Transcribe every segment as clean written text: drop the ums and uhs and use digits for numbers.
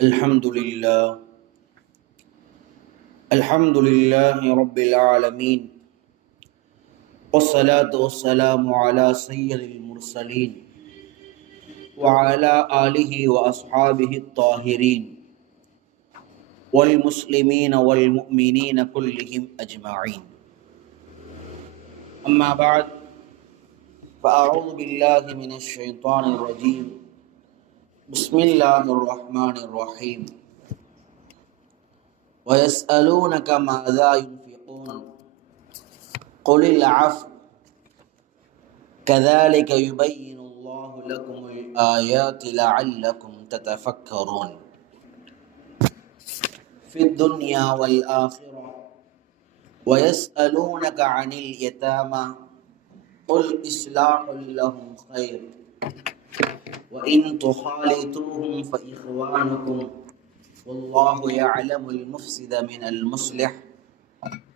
الحمد لله رب العالمين، والصلاة والسلام على سيد المرسلين وعلى آله وأصحابه الطاهرين والمسلمين والمؤمنين كلهم أجمعين. أما بعد، فأعوذ بالله من الشيطان الرجيم. بسم الله الرحمن الرحيم. ويسألونك ماذا ينفقون قل العفو كذلك يبين الله لكم الآيات لعلكم تتفكرون في الدنيا والآخرة. ويسألونك عن اليتامى قل إصلاح لهم خير وإن تخالطوهم فإخوانكم والله يعلم المفسد من المصلح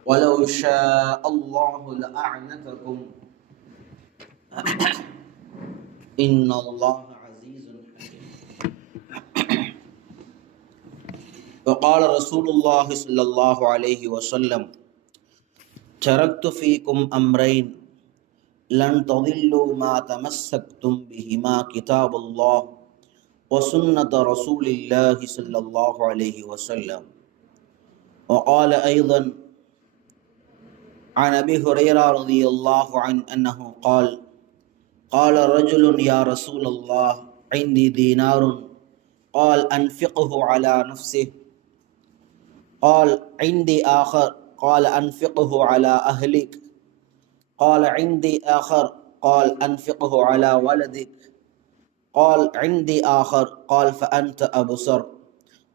ولو شاء الله لأعنتكم إن الله عزيز حكيم. وقال رسول الله صلى الله عليه وسلم: تركت فيكم أمرين لن تضلوا ما تمسكتم بهما كتاب الله وسنة رسول الله صلى الله عليه وسلم. وقال أيضا عن أبي هريرة رضي الله عنه أنه قال: قال رجل يا رسول الله عندي دينار، قال أنفقه على نفسه، قال عندي آخر، قال أنفقه على أهلك، قال عندي آخر، قال أنفقه على ولدك، قال عندي آخر، قال فأنت أبصر،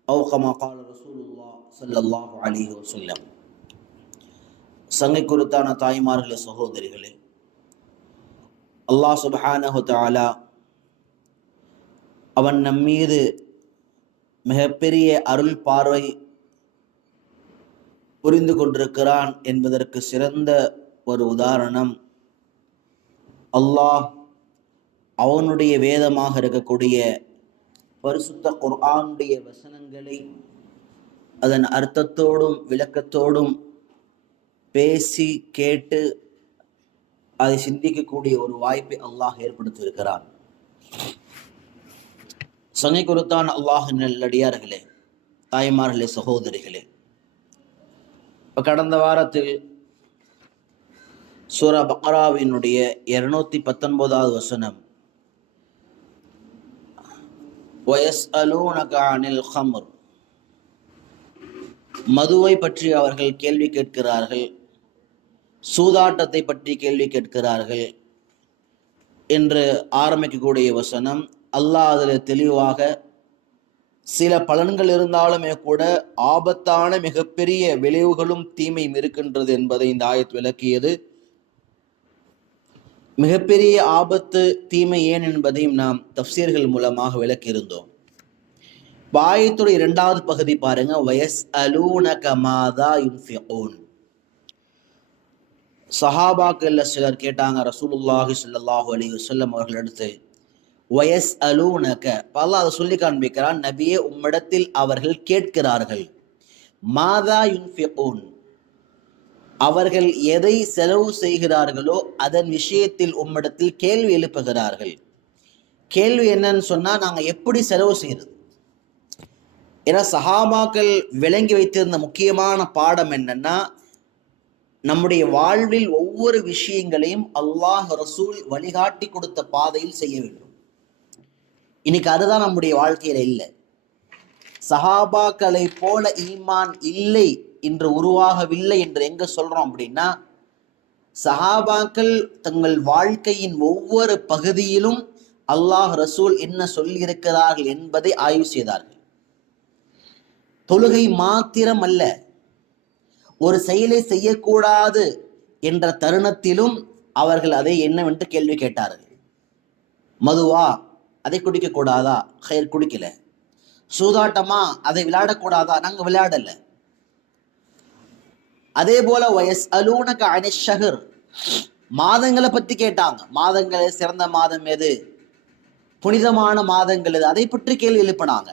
أو كما قال رسول الله صلى الله عليه وسلم. சங்கை குறித்தான தாய்மார்களே, சகோதரிகளே, அல்லாஹ் சுப்ஹானஹு தஆலா அவன் நம்மீது மிகப்பெரிய அருள் பார்வை புரிந்து கொண்டிருக்கிறான் என்பதற்கு சிறந்த ஒரு உதாரணம், அல்லாஹ் அவனுடைய வேதமாக இருக்கக்கூடிய பரிசுத்த குர்ஆனுடைய வசனங்களை அதன் அர்த்தத்தோடும் விளக்கத்தோடும் பேசி கேட்டு அதை சிந்திக்கக்கூடிய ஒரு வாய்ப்பை அல்லாஹ் ஏற்படுத்தியிருக்கிறான். சங்கை குறித்தான் அல்லாஹ் நல்லடியார்களே, தாய்மார்களே, சகோதரிகளே, கடந்த வாரத்தில் சூரா பக்ராவினுடைய 219வது வசனம், வயஸ்அலூனக அனில் ஹம்ர், மதுவை பற்றி அவர்கள் கேள்வி கேட்கிறார்கள், சூதாட்டத்தை பற்றி கேள்வி கேட்கிறார்கள் என்று ஆரம்பிக்கக்கூடிய வசனம். அல்லாஹ் அதில் தெளிவாக சில பலன்கள் இருந்தாலுமே கூட ஆபத்தான மிகப்பெரிய விளைவுகளும் தீமையும் இருக்கின்றது என்பதை இந்த ஆயத் விளக்கியது. மிகப்பெரிய ஆபத்து தீமை ஏன் என்பதையும் நாம் தஃப்சீர்கள் மூலமாக விளக்கியிருந்தோம். ஆயத்துடைய 2வது பகுதி பாருங்க, வயஸ்அலூனக மாதா யுன்ஃபிகூன். சஹாபாக்கள்ல சிலர் கேட்டாங்க ரசூலுல்லாஹி ஸல்லல்லாஹு அலைஹி வஸல்லம் அவர்களிடத்து, வயஸ்அலூனக, அல்லாஹ் அதை சொல்லி காண்பிக்கிறான், நபியே உம்மிடத்தில் அவர்கள் கேட்கிறார்கள், மாதா யுன்ஃபிகூன், அவர்கள் எதை செலவு செய்கிறார்களோ அதன் விஷயத்தில் உம்மிடத்தில் கேள்வி எழுப்புகிறார்கள். கேள்வி என்னன்னு சொன்னா, நாங்க எப்படி செலவு செய்யறது? ஏன்னா சஹாபாக்கள் விளங்கி வைத்திருந்த முக்கியமான பாடம் என்னன்னா, நம்முடைய வாழ்வில் ஒவ்வொரு விஷயங்களையும் அல்லாஹ் ரசூல் வழிகாட்டி கொடுத்த பாதையில் செய்ய வேண்டும். இன்னைக்கு அதுதான் நம்முடைய வாழ்க்கையில இல்லை. சஹாபாக்களை போல ஈமான் இல்லை என்று உருவாகவில்லை என்று எங்க சொல்றோம் அப்படின்னா, சஹாபாக்கள் தங்கள் வாழ்க்கையின் ஒவ்வொரு பகுதியிலும் அல்லாஹ் ரசூல் என்ன சொல்லி இருக்கிறார்கள் என்பதை ஆய்வு செய்தார்கள். தொழுகை மாத்திரம் அல்ல, ஒரு செயலை செய்யக்கூடாது என்ற தருணத்திலும் அவர்கள் அதை என்னவென்று கேள்வி கேட்டார்கள். மதுவா, அதை குடிக்க கூடாதா? ஹைர், குடிக்கல. சூதாட்டமா, அதை விளையாடக்கூடாதா? நாங்க விளையாடல. அதே போல வயஸ்அலூனக அனிஷ் ஷஹர், மாதங்களை பத்தி கேட்டாங்க. மாதங்களே சிறந்த மாதம் எது, புனிதமான மாதங்கள் எது, அதை பற்றி கேள்வி எழுப்பினாங்க.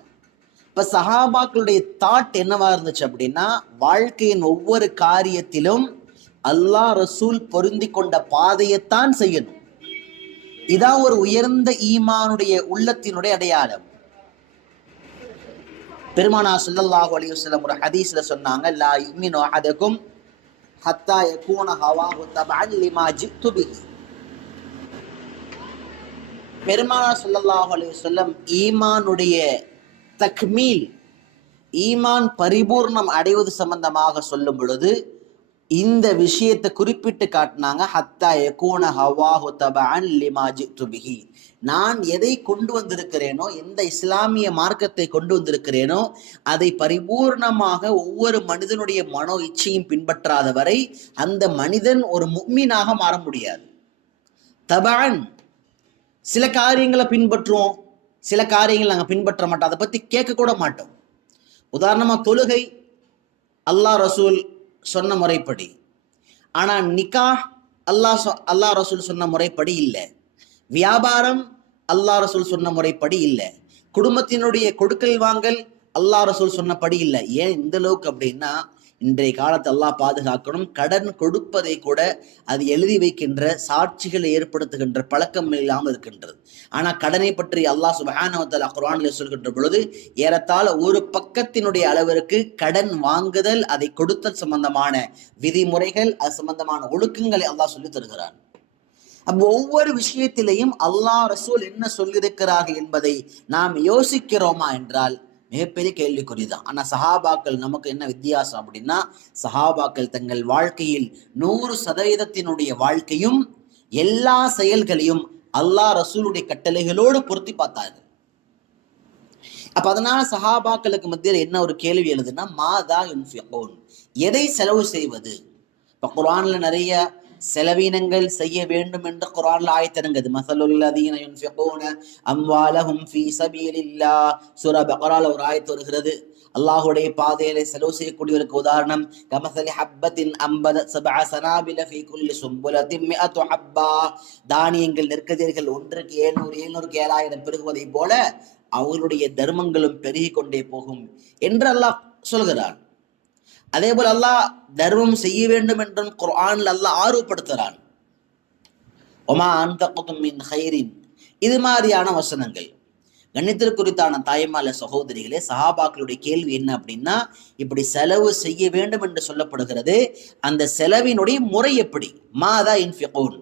இப்ப சஹாபாக்களுடைய தாட் என்னவா இருந்துச்சு அப்படின்னா, வாழ்க்கையின் ஒவ்வொரு காரியத்திலும் அல்லாஹ் ரசூல் பொருந்தி கொண்ட பாதையைத்தான் செய்யணும். இதான் ஒரு உயர்ந்த ஈமானுடைய உள்ளத்தினுடைய அடையாளம். பெருமானார் ஸல்லல்லாஹு அலைஹி வஸல்லம் ஒரு ஹதீஸ்ல சொன்னாங்க, லா யுமினு அஹதுக்கும் ஹத்தா யகூன ஹவாஹு தபஅன் லிமா ஜித்து பிஹி. பெருமானார் ஸல்லல்லாஹு அலைஹி வஸல்லம் ஈமானுடைய தக்மீல், ஈமான் பரிபூர்ணம் அடைவது சம்பந்தமாக சொல்லும் பொழுது இந்த விஷயத்தை குறிப்பிட்டு காட்டினாங்க. ஹத்தா யகூன ஹவாஹு தபஅன் லிமா ஜித்து பிஹி. நான் எதை கொண்டு வந்திருக்கிறேனோ, எந்த இஸ்லாமிய மார்க்கத்தை கொண்டு வந்திருக்கிறேனோ அதை பரிபூர்ணமாக ஒவ்வொரு மனிதனுடைய மனோ இச்சையும் பின்பற்றாத வரை அந்த மனிதன் ஒரு முஃமினாக மாற முடியாது. தபஅன், சில காரியங்களை பின்பற்றுவோம், சில காரியங்கள் நாங்கள் பின்பற்ற மாட்டோம், அதை பத்தி கேட்க கூட மாட்டோம். உதாரணமா தொழுகை அல்லாஹ் ரசூல் சொன்ன முறைப்படி, ஆனா நிக்காஹ் அல்லாஹ் ரசூல் சொன்ன முறைப்படி இல்லை. வியாபாரம் அல்லாஹ் ரசூல் சொன்ன முறைப்படி இல்லை. குடும்பத்தினுடைய கொடுக்கல் வாங்கல் அல்லாஹ் ரசூல் சொன்னபடி இல்லை. ஏன் இந்த அளவுக்கு அப்படின்னா, இன்றைய காலத்தை அல்லாஹ் பாதுகாக்கணும். கடன் கொடுப்பதை கூட அது எழுதி வைக்கின்ற, சாட்சிகளை ஏற்படுத்துகின்ற பழக்கம் இல்லாமல் இருக்கின்றது. ஆனா கடனை பற்றி அல்லாஹ் சுப்ஹானஹு வ தஆலா குர்ஆனில் சொல்கின்ற பொழுது ஏறத்தாழ ஒரு பக்கத்தினுடைய அளவிற்கு கடன் வாங்குதல், அதை கொடுத்தல் சம்பந்தமான விதிமுறைகள், அது சம்பந்தமான ஒழுக்கங்களை அல்லாஹ் சொல்லி தருகிறான். அப்போ ஒவ்வொரு விஷயத்திலையும் அல்லாஹ் ரசூல் என்ன சொல்லியிருக்கிறார்கள் என்பதை நாம் யோசிக்கிறோமா என்றால் மிகப்பெரிய கேள்விக்குறிதான். ஆனா சஹாபாக்கள் நமக்கு என்ன வித்தியாசம் அப்படின்னா, சஹாபாக்கள் தங்கள் வாழ்க்கையில் 100% வாழ்க்கையும் எல்லா செயல்களையும் அல்லாஹ் ரசூலுடைய கட்டளைகளோடு பொருத்தி பார்த்தார்கள். அப்ப அதனால சஹாபாக்களுக்கு மத்தியில் என்ன ஒரு கேள்வி எழுதுன்னா, மாதா யுன்ஃபிகூன், எதை செலவு செய்வது? இப்ப குர்ஆன்ல நிறைய செலவீனங்கள் செய்ய வேண்டும் என்று குர்ஆன்ல ஆயத்திறங்குது. மஸலுல்லதீன யுன்ஃபிகூன அம்வாலஹும் ஃபீ ஸபீலில்லாஹ், சூரா பக்ரால ஒரு ஆயத்து வருகிறது. அல்லாஹ்வுடைய பாதையிலே செலவு செய்யக்கூடியவருக்கு உதாரணம், கமஸலி ஹப்பத்தின் அம்பத சபஅ சனாபில ஃபீ குல்லி சும்புலத்தின் மிஅத்து ஹப்பா, தானியங்கள் நெற்கதிர்கள் ஒன்றுக்கு 700 7000 பெருகுவதை போல அவர்களுடைய தர்மங்களும் பெருகி கொண்டே போகும் என்று அல்லாஹ் சொல்கிறான். அதே போல அல்லாஹ் தர்மம் செய்ய வேண்டும் என்றும் குர்ஆன்ல அல்லாஹ் ஆர்வப்படுத்துகிறான். ஒமா அன்தகுதும் மின் கைரின், இது மாதிரியான வசனங்கள். கண்ணியத்திற்குரித்தான தாய்மால சகோதரிகளே, சஹாபாக்களுடைய கேள்வி என்ன அப்படின்னா, இப்படி செலவு செய்ய வேண்டும் என்று சொல்லப்படுகிறது, அந்த செலவினுடைய முறை எப்படி? மாதா யுன்ஃபிகூன்.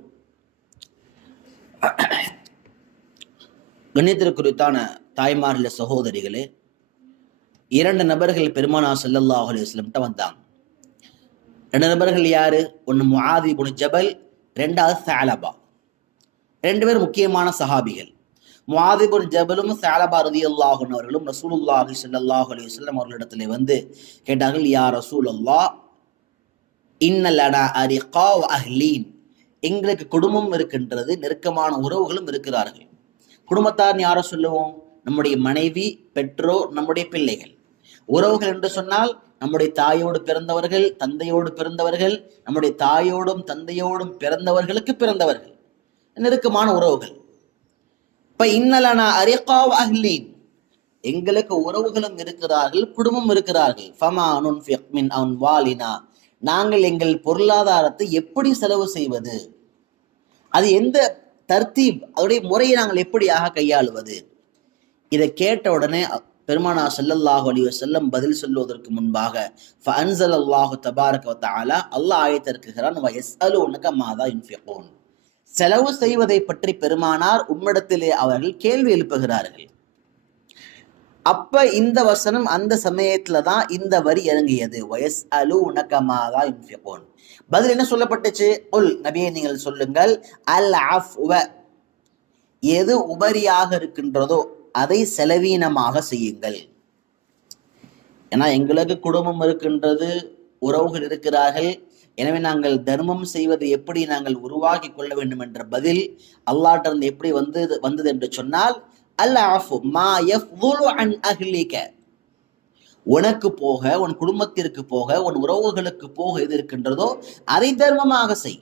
கண்ணியத்திற்குரித்தான தாய்மார்கள சகோதரிகளே, 2 நபர்கள் பெருமானார் ஸல்லல்லாஹு அலைஹி வஸல்லம் வந்தாங்க. 2 நபர்கள் யாரு? ஒன்னு முஆத் இப்னு ஜபல், 2வது ஸஅலபா. 2 பேர் முக்கியமான சஹாபிகள். முஆத் இப்னு ஜபலும் ஸஅலபா ரலியல்லாஹு அன்ஹு அவர்களும் ரசூலுல்லாஹி ஸல்லல்லாஹு அலைஹி வஸல்லம் அவர்களிடத்திலே வந்து கேட்டார்கள், யா ரசூலல்லாஹ், இன்ன லனா அரிகா வ அஹ்லீன், எங்களுக்கு குடும்பம் இருக்கின்றது, நெருக்கமான உறவுகளும் இருக்கிறார்கள். குடும்பத்தார் யாரை சொல்லுவோம்? நம்முடைய மனைவி, பெற்றோர், நம்முடைய பிள்ளைகள். உறவுகள் என்று சொன்னால் நம்முடைய தாயோடு பிறந்தவர்கள், தந்தையோடு பிறந்தவர்கள், நம்முடைய தாயோடும் தந்தையோடும் பிறந்தவர்களுக்கு பிறந்தவர்கள், நெருக்கமான உறவுகள். இப்ப இன்னலனா அரிகா வ அஹ்லீன், எங்களுக்கு உறவுகளும் இருக்கிறார்கள், குடும்பம் இருக்கிறார்கள். ஃபமா நுன்ஃபிக் மின் அம்வாலினா, நாங்கள் எங்கள் பொருளாதாரத்தை எப்படி செலவு செய்வது? அது எந்த தர்த்தீப், அதோடைய முறையை நாங்கள் எப்படியாக கையாளுவது? இதை கேட்ட உடனே பெருமானார் ஸல்லல்லாஹு அலைஹி வஸல்லம் பதில் சொல்வதற்கு முன்பாக ஃபஅன்ஸலல்லாஹு தபாரக வ தஆலா, அல்லாஹ் ஆயத்திறக்குகிறான், வ யஸ்அலூனக மாதா யுன்ஃபிகூன், செலவு செய்வதை பற்றி பெருமானார் உம்மிடத்திலே அவர்கள் கேள்வி எழுப்புகிறார்கள். அப்ப இந்த வசனம் அந்த சமயத்துல தான் இந்த வரி இறங்கியது, வ யஸ்அலூனக மாதா யுன்ஃபிகூன். பதில் என்ன சொல்லப்பட்டுச்சு? குல், நபியே நீங்கள் சொல்லுங்கள், அல் அஃப்வ, எது உபரியாக இருக்கின்றதோ அதை செலவீனமாக செய்யுங்கள். ஏன்னா எங்களுக்கு குடும்பம் இருக்கின்றது, உறவுகள் இருக்கிறார்கள், எனவே நாங்கள் தர்மம் செய்வதை எப்படி நாங்கள் உருவாக்கி கொள்ள வேண்டும் என்ற பதில் அல்லாஹ்ட்ட இருந்து எப்படி வந்தது என்று சொன்னால், அல்அஃபு மா யஃதுலு அன் அஹ்லிக, உனக்கு போக, உன் குடும்பத்திற்கு போக, உன் உறவுகளுக்கு போக எது இருக்கின்றதோ அதை தர்மமாக செய்.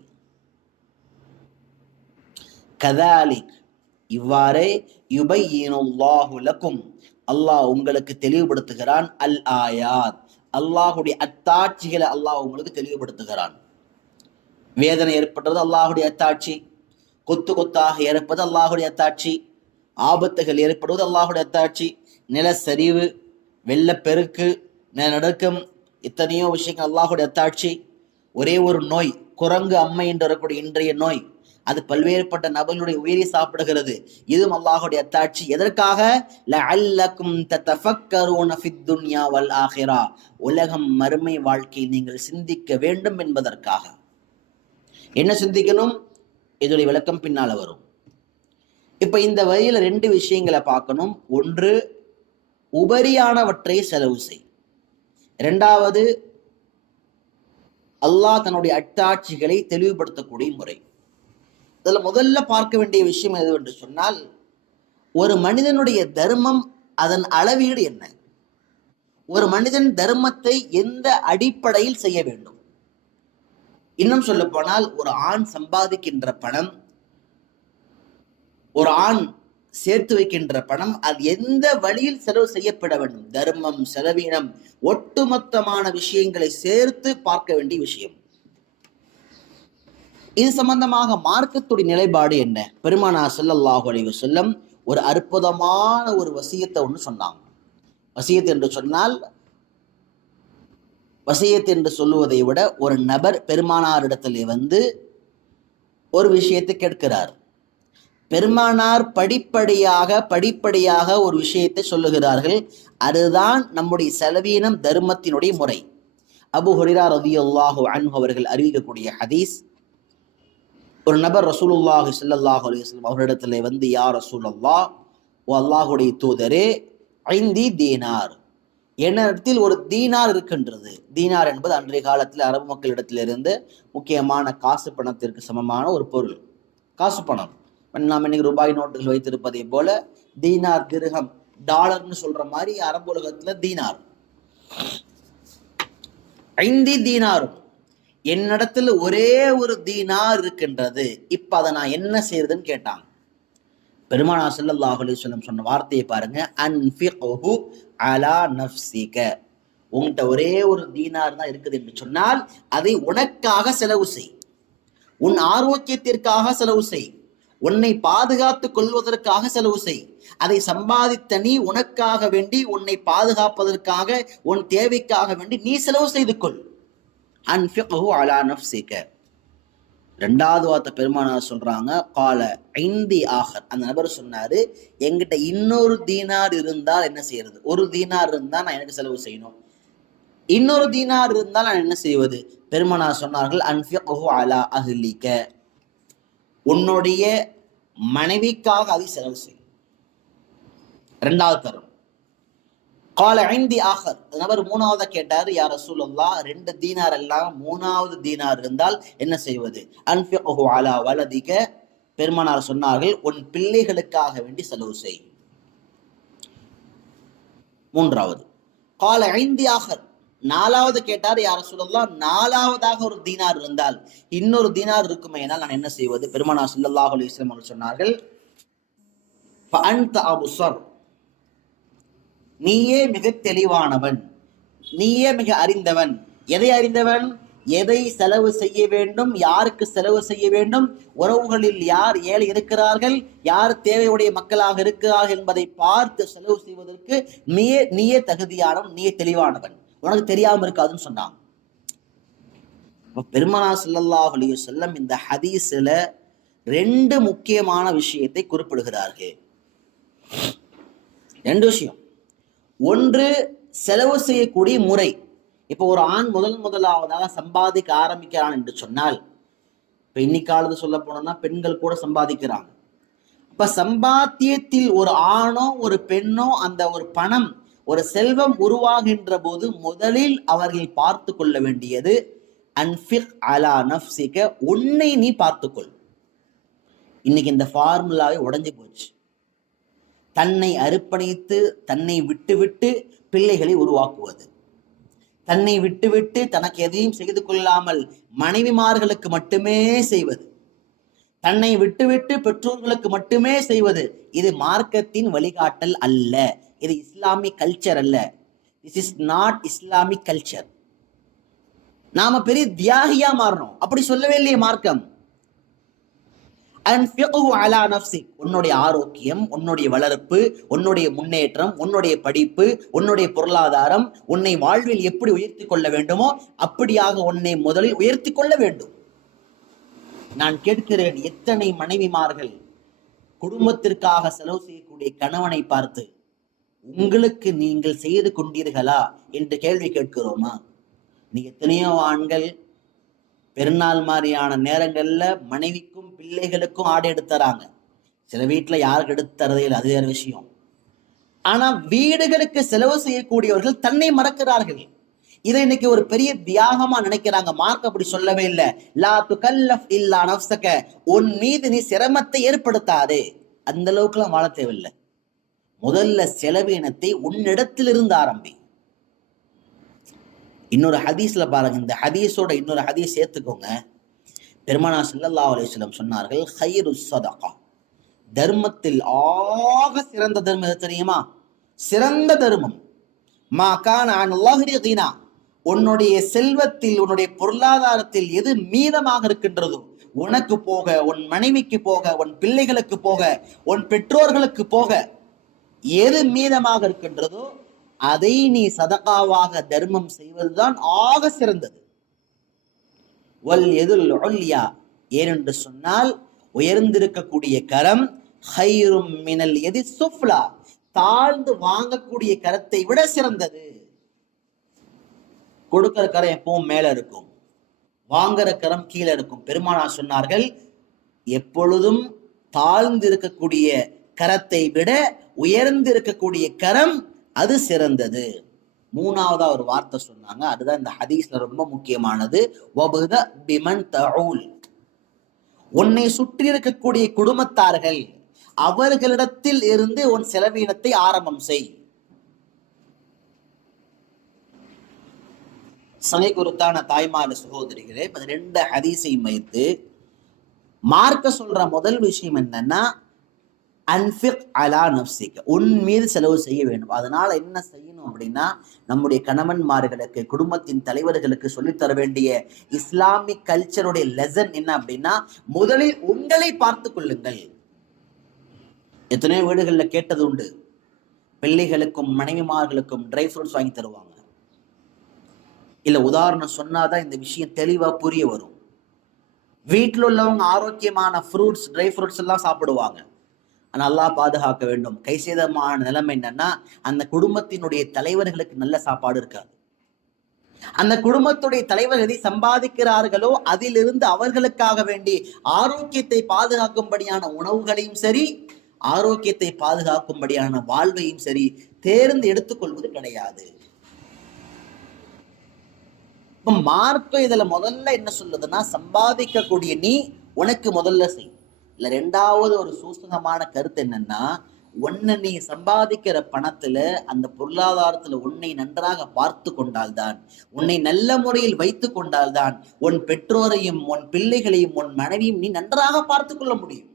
கதாலிக், இவ்வாறே யுபையினுல்லாஹு லக்கும், அல்லாஹ் உங்களுக்கு தெளிவுபடுத்துகிறான். அல் ஆயாத், அல்லாஹுடைய அத்தாட்சிகளை அல்லாஹ் உங்களுக்கு தெளிவுபடுத்துகிறான். வேதனை ஏற்பட்டது அல்லாஹுடைய அத்தாட்சி, கொத்து கொத்தாக ஏற்பது அல்லாஹுடைய அத்தாட்சி, ஆபத்துகள் ஏற்படுவது அல்லாஹுடைய அத்தாட்சி, நிலச்சரிவு, வெள்ளப்பெருக்கு, நிலநடுக்கம், எத்தனையோ விஷயங்கள் அல்லாஹுடைய அத்தாட்சி. ஒரே ஒரு நோய், குரங்கு அம்மை என்று வரக்கூடிய இன்றைய நோய், அது பல்வேறுபட்ட நபர்களுடைய உயிரை சாப்பிடுகிறது. இதுவும் அல்லாஹுடைய அத்தாட்சி. எதற்காக? லஅல்லக்கும் ததஃபக்கரூன ஃபித் துன்யா வல் ஆகிரா, உலகம் மறுமை வாழ்க்கை நீங்கள் சிந்திக்க வேண்டும் என்பதற்காக. என்ன சிந்திக்கணும்? இதோடைய விளக்கம் பின்னால வரும். இப்ப இந்த வழியில ரெண்டு விஷயங்களை பார்க்கணும். ஒன்று, உபரியானவற்றை செலவு செய். இரண்டாவது, அல்லாஹ் தன்னுடைய அத்தாட்சிகளை தெளிவுபடுத்தக்கூடிய முறை. இதுல முதல்ல பார்க்க வேண்டிய விஷயம் எது என்று சொன்னால், ஒரு மனிதனுடைய தர்மம், அதன் அளவீடு என்ன? ஒரு மனிதன் தர்மத்தை எந்த அடிப்படையில் செய்ய வேண்டும்? இன்னும் சொல்ல போனால், ஒரு ஆண் சம்பாதிக்கின்ற பணம், ஒரு ஆண் சேர்த்து வைக்கின்ற பணம், அது எந்த வழியில் செலவு செய்யப்பட வேண்டும்? தர்மம், செலவீனம், ஒட்டுமொத்தமான விஷயங்களை சேர்த்து பார்க்க வேண்டிய விஷயம். இது சம்பந்தமாக மார்க்கத்துடைய நிலைப்பாடு என்ன? பெருமானார் ஸல்லல்லாஹு அலைஹி வஸல்லம் ஒரு அற்புதமான ஒரு வசியத்தை ஒன்று சொன்னாங்க. வசியத் என்று சொன்னால், வசியத் என்று சொல்லுவதை விட, ஒரு நபர் பெருமானாரிடத்திலே வந்து ஒரு விஷயத்தை கேட்கிறார். பெருமானார் படிப்படியாக ஒரு விஷயத்தை சொல்லுகிறார்கள். அதுதான் நம்முடைய செலவீனம் தர்மத்தினுடைய முறை. அபூ ஹுரைரா ரலியல்லாஹு அன்ஹு அவர்கள் அறிவிக்கக்கூடிய ஹதீஸ். ஒரு நபர் ரசூலுல்லாஹி ஸல்லல்லாஹு அலைஹி வஸல்லம் அவரிடத்திலே வந்து, யா ரசூலல்லாஹ், ஓ அல்லாஹுடைய தூதரே, ஐந்தி தீனார், என்னிடத்தில் ஒரு தீனார் இருக்கின்றது. தீனார் என்பது அன்றைய காலத்தில் அரபு மக்களிடத்திலிருந்து முக்கியமான காசு பணத்திற்கு சமமான ஒரு பொருள், காசு பணம். நாம் இன்னைக்கு ரூபாய் நோட்டுகள் வைத்திருப்பதை போல தீனார், திர்ஹம், டாலர்னு சொல்ற மாதிரி அரபு உலகத்துல தீனார். ஐந்தி தீனாரும், என்னிடத்துல ஒரே ஒரு தீனார் இருக்கின்றது, இப்ப அதை நான் என்ன செய்யறதுன்னு கேட்டாங்க. பெருமானார் ஸல்லல்லாஹு அலைஹி வஸல்லம் சொன்ன வார்த்தையை பாருங்க, அன்ஃபிக்ஹு அலா நஃப்ஸிக, உன்கிட்ட ஒரே ஒரு தீனார் தான் இருக்குது என்று சொன்னால், அதை உனக்காக செலவு செய், உன் ஆரோக்கியத்திற்காக செலவு செய், உன்னை பாதுகாத்துக் கொள்வதற்காக செலவு செய். அதை சம்பாதித்த நீ உனக்காக வேண்டி, உன்னை பாதுகாப்பதற்காக, உன் தேவைக்காக வேண்டி நீ செலவு செய்து கொள். அன்ஃபிக்ஹு அலா நஃப்ஸிக. ரெண்டாவது வார்த்தை பெருமானார் சொல்றாங்க, கால ஐந்தி ஆகர். அந்த நபர் சொன்னாரு, என்கிட்ட இன்னொரு தீனார் இருந்தால் என்ன செய்யறது? ஒரு தீனார் இருந்தால் நான் எனக்கு செலவு செய்யணும், இன்னொரு தீனார் இருந்தால் நான் என்ன செய்வது? பெருமானார் சொன்னார்கள், அன்ஃபிக்ஹு அலா அஹ்லிக, உன்னுடைய மனைவிக்காக அதை செலவு செய். இரண்டாவது தரும். கால ஐந்தி ஆகர். நபர் மூணாவதா கேட்டாரு, யா ரசூலல்லாஹ், ரெண்டு தீனார் எல்லாம் மூணாவது தீனார் இருந்தால் என்ன செய்வது? அன்ஃபிக்ஹு அலா வலதிக. பெருமானார் சொன்னார்கள், உன் பிள்ளைகளுக்காக வேண்டி செலவு செய். மூன்றாவது. கால ஐந்தி ஆகர். நாலாவது கேட்டார், யா ரசூலல்லாஹ், நாலாவதாக ஒரு தீனார் இருந்தால், இன்னொரு தீனார் இருக்குமே, நான் என்ன செய்வது? பெருமானார் ஸல்லல்லாஹு அலைஹி வஸல்லம் அவர்கள் சொன்னார்கள், ஃபஅன்த அப்ஸர், நீயே மிக தெளிவானவன், நீயே மிக அறிந்தவன். எதை அறிந்தவன்? எதை செலவு செய்ய வேண்டும், யாருக்கு செலவு செய்ய வேண்டும், உறவுகளில் யார் ஏழை இருக்கிறார்கள், யார் தேவையுடைய மக்களாக இருக்கிறார்கள் என்பதை பார்த்து செலவு செய்வதற்கு நீயே தகுதியானவன், நீயே தெளிவானவன், உனக்கு தெரியாம இருக்காதுன்னு சொன்னாங்க. பெருமானார் ஸல்லல்லாஹு அலைஹி வஸல்லம் இந்த ஹதீஸ்ல ரெண்டு முக்கியமான விஷயத்தை குறிப்பிடுகிறார்கள். ரெண்டு விஷயம். ஒன்று, செலவு செய்யக்கூடிய முறை. இப்போ ஒரு ஆண் முதலாவதாக சம்பாதிக்க ஆரம்பிக்கிறான் என்று சொன்னால், இப்ப இன்னைக்காலது சொல்ல போனோம்னா பெண்கள் கூட சம்பாதிக்கிறாங்க. அப்ப சம்பாத்தியத்தில் ஒரு ஆணோ ஒரு பெண்ணோ அந்த ஒரு பணம், ஒரு செல்வம் உருவாகின்ற போது முதலில் அவர்கள் பார்த்து கொள்ள வேண்டியது, அன்ஃபிக் அலா நஃப்ஸிக, உன்னை நீ பார்த்துக்கொள். இன்னைக்கு இந்த ஃபார்முலாவை உடைஞ்சு போச்சு. தன்னை அர்ப்பணித்து, தன்னை விட்டுவிட்டு பிள்ளைகளை உருவாக்குவது, தன்னை விட்டுவிட்டு தனக்கு எதையும் செய்து கொள்ளாமல் மனைவிமார்களுக்கு மட்டுமே செய்வது, தன்னை விட்டுவிட்டு பெற்றோர்களுக்கு மட்டுமே செய்வது, இது மார்க்கத்தின் வழிகாட்டல் அல்ல. இது இஸ்லாமிக் கல்ச்சர் அல்ல. This is not Islamic culture. நாம பெரிய தியாகியா மாறணும் அப்படி சொல்லவே இல்லையே மார்க்கம். உன்னுடைய ஆரோக்கியம், உன்னுடைய வளர்ப்பு, உன்னுடைய முன்னேற்றம், உன்னுடைய படிப்பு, உன்னுடைய பொருளாதாரம், உன்னை வாழ்வில் எப்படி உயர்த்தி கொள்ள வேண்டுமோ அப்படியாக உன்னை முதலில் உயர்த்தி கொள்ள வேண்டும். நான் கேட்கிறேன், எத்தனை மனைவிமார்கள் குடும்பத்திற்காக செலவு செய்யக்கூடிய கணவனை பார்த்து உங்களுக்கு நீங்கள் செய்து கொண்டீர்களா என்று கேள்வி கேட்கிறோமா? நீ எத்தனையோ ஆண்கள் பெருநாள் மாதிரியான நேரங்கள்ல மனைவிக்கும் பிள்ளைகளுக்கும் ஆடை எடுத்துறாங்க. சில வீட்டுல யாருக்கு எடுத்து தரதே இல்லை, அது வேற விஷயம். ஆனா வீடுகளுக்கு செலவு செய்யக்கூடியவர்கள் தன்னை மறக்கிறார்கள். இதை இன்னைக்கு ஒரு பெரிய தியாகமா நினைக்கிறாங்க. மார்க் அப்படி சொல்லவே இல்லை. லா துகல்லஃப் இல்லா நஃப்ஸக, உன் மீது நீ சிரமத்தை ஏற்படுத்தாதே. அந்த அளவுக்குலாம் வாழ தேவையில்லை. முதல்ல செலவினத்தை உன்னிடத்திலிருந்து ஆரம்பி. இன்னொரு ஹதீஸ்ல பாருங்க, இந்த ஹதீஸோட இன்னொரு ஹதீஸ் சேர்த்துக்கோங்க. பெருமானார் ஸல்லல்லாஹு அலைஹி வஸல்லம் சொன்னார்கள், ஹைரு ஸதகா, தர்மத்தில் ஆக சிறந்த தர்மம் எது தெரியுமா? சிறந்த தர்மம் மா கான அன் ظهر غنى, உன்னுடைய செல்வத்தில், உன்னுடைய பொருளாதாரத்தில் எது மீதமாக இருக்கின்றதோ, உனக்கு போக, உன் மனைவிக்கு போக, உன் பிள்ளைகளுக்கு போக, உன் பெற்றோர்களுக்கு போக எது மீதமாக இருக்கின்றதோ அதை நீ சதகாவாக தர்மம் செய்வதுதான் ஆக சிறந்தது. வல் எதுல் உல்யா, ஏனென்று சொன்னால் உயர்ந்திருக்கக்கூடிய கரம், ஹைரும் மினல் எதி சுஃப்லா, தாழ்ந்து வாங்கக்கூடிய கரத்தை விட சிறந்தது. கொடுக்கிற கரம் எப்பவும் மேல இருக்கும், வாங்குற கரம் கீழே இருக்கும். பெருமானார் சொன்னார்கள், எப்பொழுதும் தாழ்ந்து இருக்கக்கூடிய கரத்தை விட உயர்ந்து இருக்கக்கூடிய கரம் அது சிறந்தது. மூணாவதா ஒரு வார்த்தை சொன்னாங்க, அதுதான் இந்த ஹதீஸ்ல ரொம்ப முக்கியமானது. வபுத பிமன் தஊல், உன்னை சுற்றி இருக்கக்கூடிய குடும்பத்தார்கள், அவர்களிடத்தில் இருந்து உன் செலவீனத்தை ஆரம்பம் செய். சகை குருத்தான தாய்மார சகோதரிகளே, 2 ஹதீஸை வைத்து மார்க்க சொல்ற முதல் விஷயம் என்னன்னா, அன்ஃபிக் அலா நஃப்ஸிக, உன் மீது செலவு செய்ய வேண்டும். அதனால என்ன செய்யணும் அப்படின்னா, நம்முடைய கணவன்மார்களுக்கு, குடும்பத்தின் தலைவர்களுக்கு சொல்லித்தர வேண்டிய இஸ்லாமிக் கல்ச்சருடைய லெசன் என்ன அப்படின்னா, முதலில் உங்களை பார்த்து கொள்ளுங்கள். எத்தனையோ வீடுகள்ல கேட்டது உண்டு, பிள்ளைகளுக்கும் மனைவிமார்களுக்கும் ட்ரை ஃப்ரூட்ஸ் வாங்கி தருவாங்க. இல்ல உதாரணம் சொன்னாதான் இந்த விஷயம் தெளிவா புரிய வரும். வீட்டில் உள்ளவங்க ஆரோக்கியமான ஃப்ரூட்ஸ், ட்ரை ஃப்ரூட்ஸ் எல்லாம் சாப்பிடுவாங்க. ஆனா அல்லாஹ் பாதுகாக்க வேண்டும். கைசேதமான நிலைமை என்னன்னா, அந்த குடும்பத்தினுடைய தலைவர்களுக்கு நல்ல சாப்பாடு இருக்காது. அந்த குடும்பத்துடைய தலைவர் எதை சம்பாதிக்கிறார்களோ அதிலிருந்து அவர்களுக்காக வேண்டி ஆரோக்கியத்தை பாதுகாக்கும்படியான உணவுகளையும் சரி, ஆரோக்கியத்தை பாதுகாக்கும்படியான வாழ்வையும் சரி தேர்ந்து எடுத்துக்கொள்வது கிடையாது. இப்ப மார்க்கம் இதுல முதல்ல என்ன சொல்லுதுன்னா, சம்பாதிக்கக்கூடிய நீ உனக்கு முதல்ல செய். இல்ல ரெண்டாவது ஒரு சூசகமான கருத்து என்னன்னா, உன்னை நீ சம்பாதிக்கிற பணத்துல, அந்த பொருளாதாரத்துல உன்னை நன்றாக பார்த்து கொண்டால்தான், உன்னை நல்ல முறையில் வைத்து கொண்டால்தான் உன் பெற்றோரையும் உன் பிள்ளைகளையும் உன் மனைவியும் நீ நன்றாக பார்த்து கொள்ள முடியும்.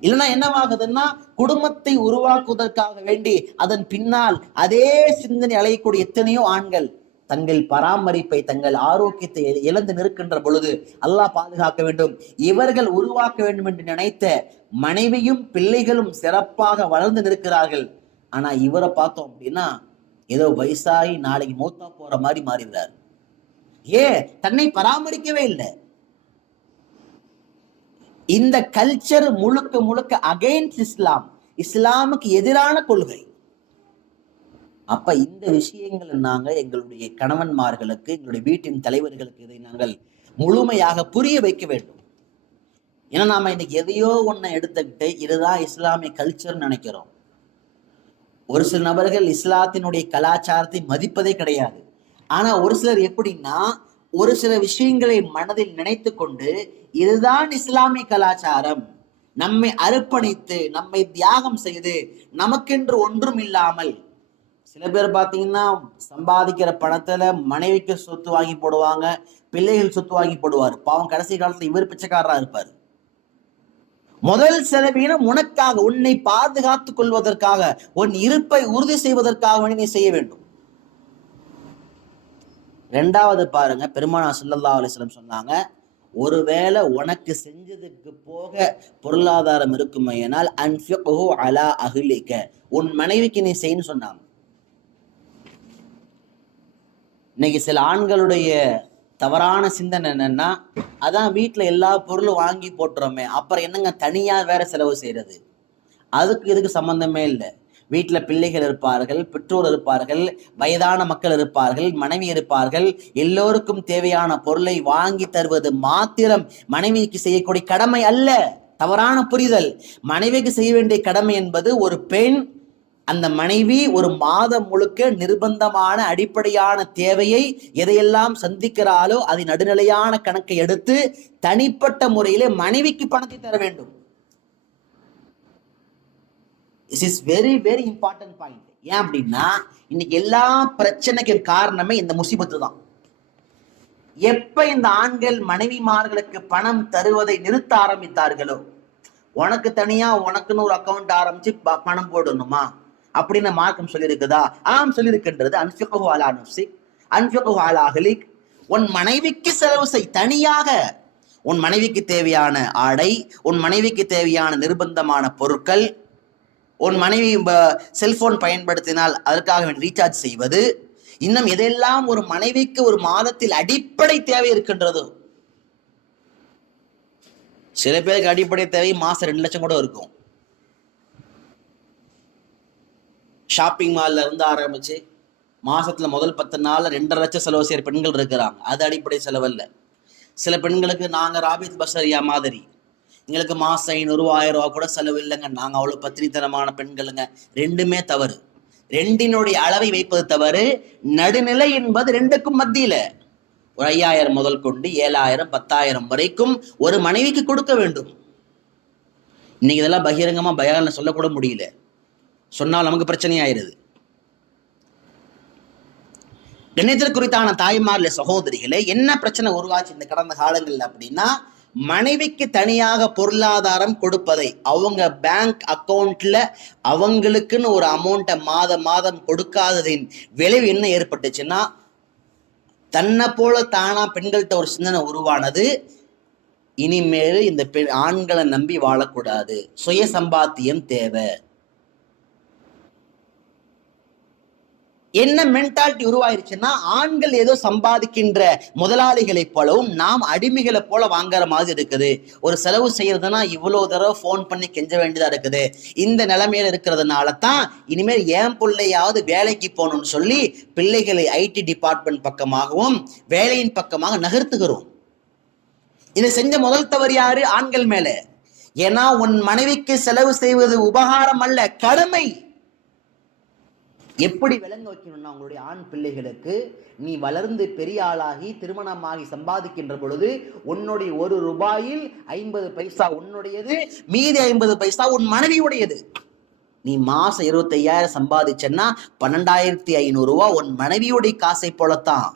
இல்லைன்னா என்னவாகுதுன்னா, குடும்பத்தை உருவாக்குவதற்காக வேண்டி அதன் பின்னால் அதே சிந்தனை அலையக்கூடிய எத்தனையோ ஆண்கள் தங்கள் பராமரிப்பை, தங்கள் ஆரோக்கியத்தை இழந்து நிற்கின்ற பொழுது, அல்லாஹ் பாதுகாக்க வேண்டும், இவர்கள் உருவாக்க வேண்டும் என்று நினைத்த மனைவியும் பிள்ளைகளும் சிறப்பாக வளர்ந்து நிற்கிறார்கள். ஆனா இவரை பார்த்தோம் அப்படின்னா ஏதோ வயசாகி நாளைக்கு மூத்தா போற மாதிரி மாறிடுறார். தன்னை பராமரிக்கவே இல்லை. இந்த கல்ச்சர் முழுக்க முழுக்க அகைன்ஸ்ட் இஸ்லாம், இஸ்லாமுக்கு எதிரான கொள்கை. அப்ப இந்த விஷயங்களை நாங்க எங்களுடைய கணவன்மார்களுக்கு, எங்களுடைய வீட்டின் தலைவர்களுக்கு இதை நாங்கள் முழுமையாக புரிய வைக்க வேண்டும். ஏன்னா நாம இன்னைக்கு எதையோ ஒன்ன எடுத்துக்கிட்டு இதுதான் இஸ்லாமிய கல்ச்சர் நினைக்கிறோம். ஒரு சில நபர்கள் இஸ்லாத்தினுடைய கலாச்சாரத்தை மதிப்பதே கிடையாது. ஆனா ஒரு சிலர் எப்படின்னா, ஒரு சில விஷயங்களை மனதில் நினைத்து கொண்டு இதுதான் இஸ்லாமிய கலாச்சாரம், நம்மை அர்ப்பணித்து நம்மை தியாகம் செய்து நமக்கென்று ஒன்றும் இல்லாமல், சில பேர் பாத்தீங்கன்னா சம்பாதிக்கிற பணத்துல மனைவிக்கு சொத்து வாங்கி போடுவாங்க, பிள்ளைகள் சொத்து வாங்கி போடுவார். பாவம் கடைசி காலத்துல இவர் பிச்சைக்காரரா இருப்பாரு. முதல் செலவீனம் உனக்காக, உன்னை பாதுகாத்துக் கொள்வதற்காக, உன் இருப்பை உறுதி செய்வதற்காக நீ செய்ய வேண்டும். இரண்டாவது பாருங்க, பெருமானார் ஸல்லல்லாஹு அலைஹி வஸல்லம் சொன்னாங்க, ஒருவேளை உனக்கு செஞ்சதுக்கு போக பொருளாதாரம் இருக்குமையினால் அன்ஃபிக்ஹு அலா அஹ்லிக, உன் மனைவிக்கு நீ செய்யன்னு சொன்னாங்க. இன்னைக்கு சில ஆண்களுடைய தவறான சிந்தனை என்னன்னா, அதான் வீட்டுல எல்லா பொருளும் வாங்கி போட்டுறோமே, அப்புறம் என்னங்க தனியா வேற செலவு செய்யறது, அதுக்கு இதுக்கு சம்பந்தமே இல்லை. வீட்டுல பிள்ளைகள் இருப்பார்கள், பெற்றோர் இருப்பார்கள், வயதான மக்கள் இருப்பார்கள், மனைவி இருப்பார்கள். எல்லோருக்கும் தேவையான பொருளை வாங்கி தருவது மாத்திரம் மனைவிக்கு செய்யக்கூடிய கடமை அல்ல. தவறான புரிதல். மனைவிக்கு செய்ய வேண்டிய கடமை என்பது, ஒரு பெண் அந்த மனைவி ஒரு மாதம் முழுக்க நிர்பந்தமான அடிப்படையான தேவையை எதையெல்லாம் சந்திக்கிறாளோ அதை நடுநிலையான கணக்கை எடுத்து தனிப்பட்ட முறையிலே மனைவிக்கு பணத்தை தர வேண்டும். This is very very important point. ஏன் அப்படின்னா, இன்னைக்கு எல்லா பிரச்சனைக்கு காரணமே இந்த முசிபத்து தான். எப்ப இந்த ஆண்கள் மனைவிமார்களுக்கு பணம் தருவதை நிறுத்த ஆரம்பித்தார்களோ, உனக்கு தனியா உனக்குன்னு ஒரு அக்கௌண்ட் ஆரம்பிச்சு பணம் போடணுமா அப்படின்னு மார்க்கம் சொல்லியிருக்குதா? சொல்லியிருக்கின்றது. அன்ஃபிக்ஹு அலா நஃப்ஸிக், அன்ஃபிக்ஹு அலா அஹ்லிக். உன் மனைவிக்கு செலவு செய். தனியாக உன் மனைவிக்கு தேவையான ஆடை, உன் மனைவிக்கு தேவையான நிர்பந்தமான பொருட்கள், உன் மனைவி செல்போன் பயன்படுத்தினால் அதற்காக ரீசார்ஜ் செய்வது, இன்னும் எதெல்லாம் ஒரு மனைவிக்கு ஒரு மாதத்தில் அடிப்படை தேவை இருக்கின்றதோ. சில பேருக்கு அடிப்படை தேவை மாசம் 2 லட்சம் கூட இருக்கும். ஷாப்பிங் மால்ல இருந்து ஆரம்பிச்சு மாசத்துல முதல் 10 நாள்ல 2.5 லட்சம் செலவு செய்யற பெண்கள் இருக்கிறாங்க. அது அடிப்படை செலவு அல்ல. சில பெண்களுக்கு நாங்க ராபித் பஷரியா மாதிரி, எங்களுக்கு மாசம் 500 1000 ரூபா கூட செலவு இல்லைங்க, நாங்க அவ்வளவு பத்திரித்தனமான பெண்களுங்க. ரெண்டுமே தவறு. ரெண்டினுடைய அளவை வைப்பது தவறு. நடுநிலை என்பது ரெண்டுக்கும் மத்தியில ஒரு 5000 முதல் கொண்டு 7000 10,000 வரைக்கும் ஒரு மனைவிக்கு கொடுக்க வேண்டும். இன்னைக்கு இதெல்லாம் பகிரங்கமா பயான்ல சொல்லக்கூட முடியல. சொன்னால் நமக்கு பிரச்சனை ஆயிருது. கண்ணியத்திற்கு குறித்தான தாய்மார்ல சகோதரிகளே, என்ன பிரச்சனை உருவாச்சு இந்த கடந்த காலங்கள்ல அப்படின்னா, மனைவிக்கு தனியாக பொருளாதாரம் கொடுப்பதை, அவங்க பேங்க் அக்கௌண்ட்ல அவங்களுக்குன்னு ஒரு அமௌண்ட்டை மாதம் கொடுக்காததின் விளைவு என்ன ஏற்பட்டுச்சுன்னா, தன்னை போல தானா பெண்கள்கிட்ட ஒரு சிந்தனை உருவானது, இனிமேல் இந்த ஆண்களை நம்பி வாழக்கூடாது, சுய சம்பாத்தியம் தேவை. என்ன மென்டாலிட்டி உருவாயிருச்சுன்னா, ஆண்கள் ஏதோ சம்பாதிக்கின்ற முதலாளிகளை போலவும் நாம் அடிமைகளை போல வாங்குற மாதிரி இருக்குது. ஒரு செலவு செய்யறதுன்னா இவ்வளவு தடவை போன் பண்ணி கெஞ்ச வேண்டியதா இருக்குது. இந்த நிலைமையில இருக்கிறதுனால தான் இனிமேல் என் பிள்ளையாவது வேலைக்கு போகணும்னு சொல்லி பிள்ளைகளை ஐடி டிபார்ட்மெண்ட் பக்கமாகவும் வேலையின் பக்கமாக நகர்த்துகிறோம். இதை செஞ்ச முதல் தவறு யாரு? ஆண்கள் மேல. ஏன்னா உன் மனைவிக்கு செலவு செய்வது உபகாரம் அல்ல, கடமை. எப்படி விளங்க வைக்கணும்னா, உங்களுடைய ஆண் பிள்ளைகளுக்கு, நீ வளர்ந்து பெரிய ஆளாகி திருமணமாகி சம்பாதிக்கின்ற பொழுது உன்னுடைய 1 ரூபாயில் 50 பைசா உன்னுடையது, மீதி 50 பைசா உன் மனைவியுடையது. நீ மாசம் 25,000 சம்பாதிச்சன்னா 12,500 ரூபாய் உன் மனைவியுடைய காசை போலத்தான்.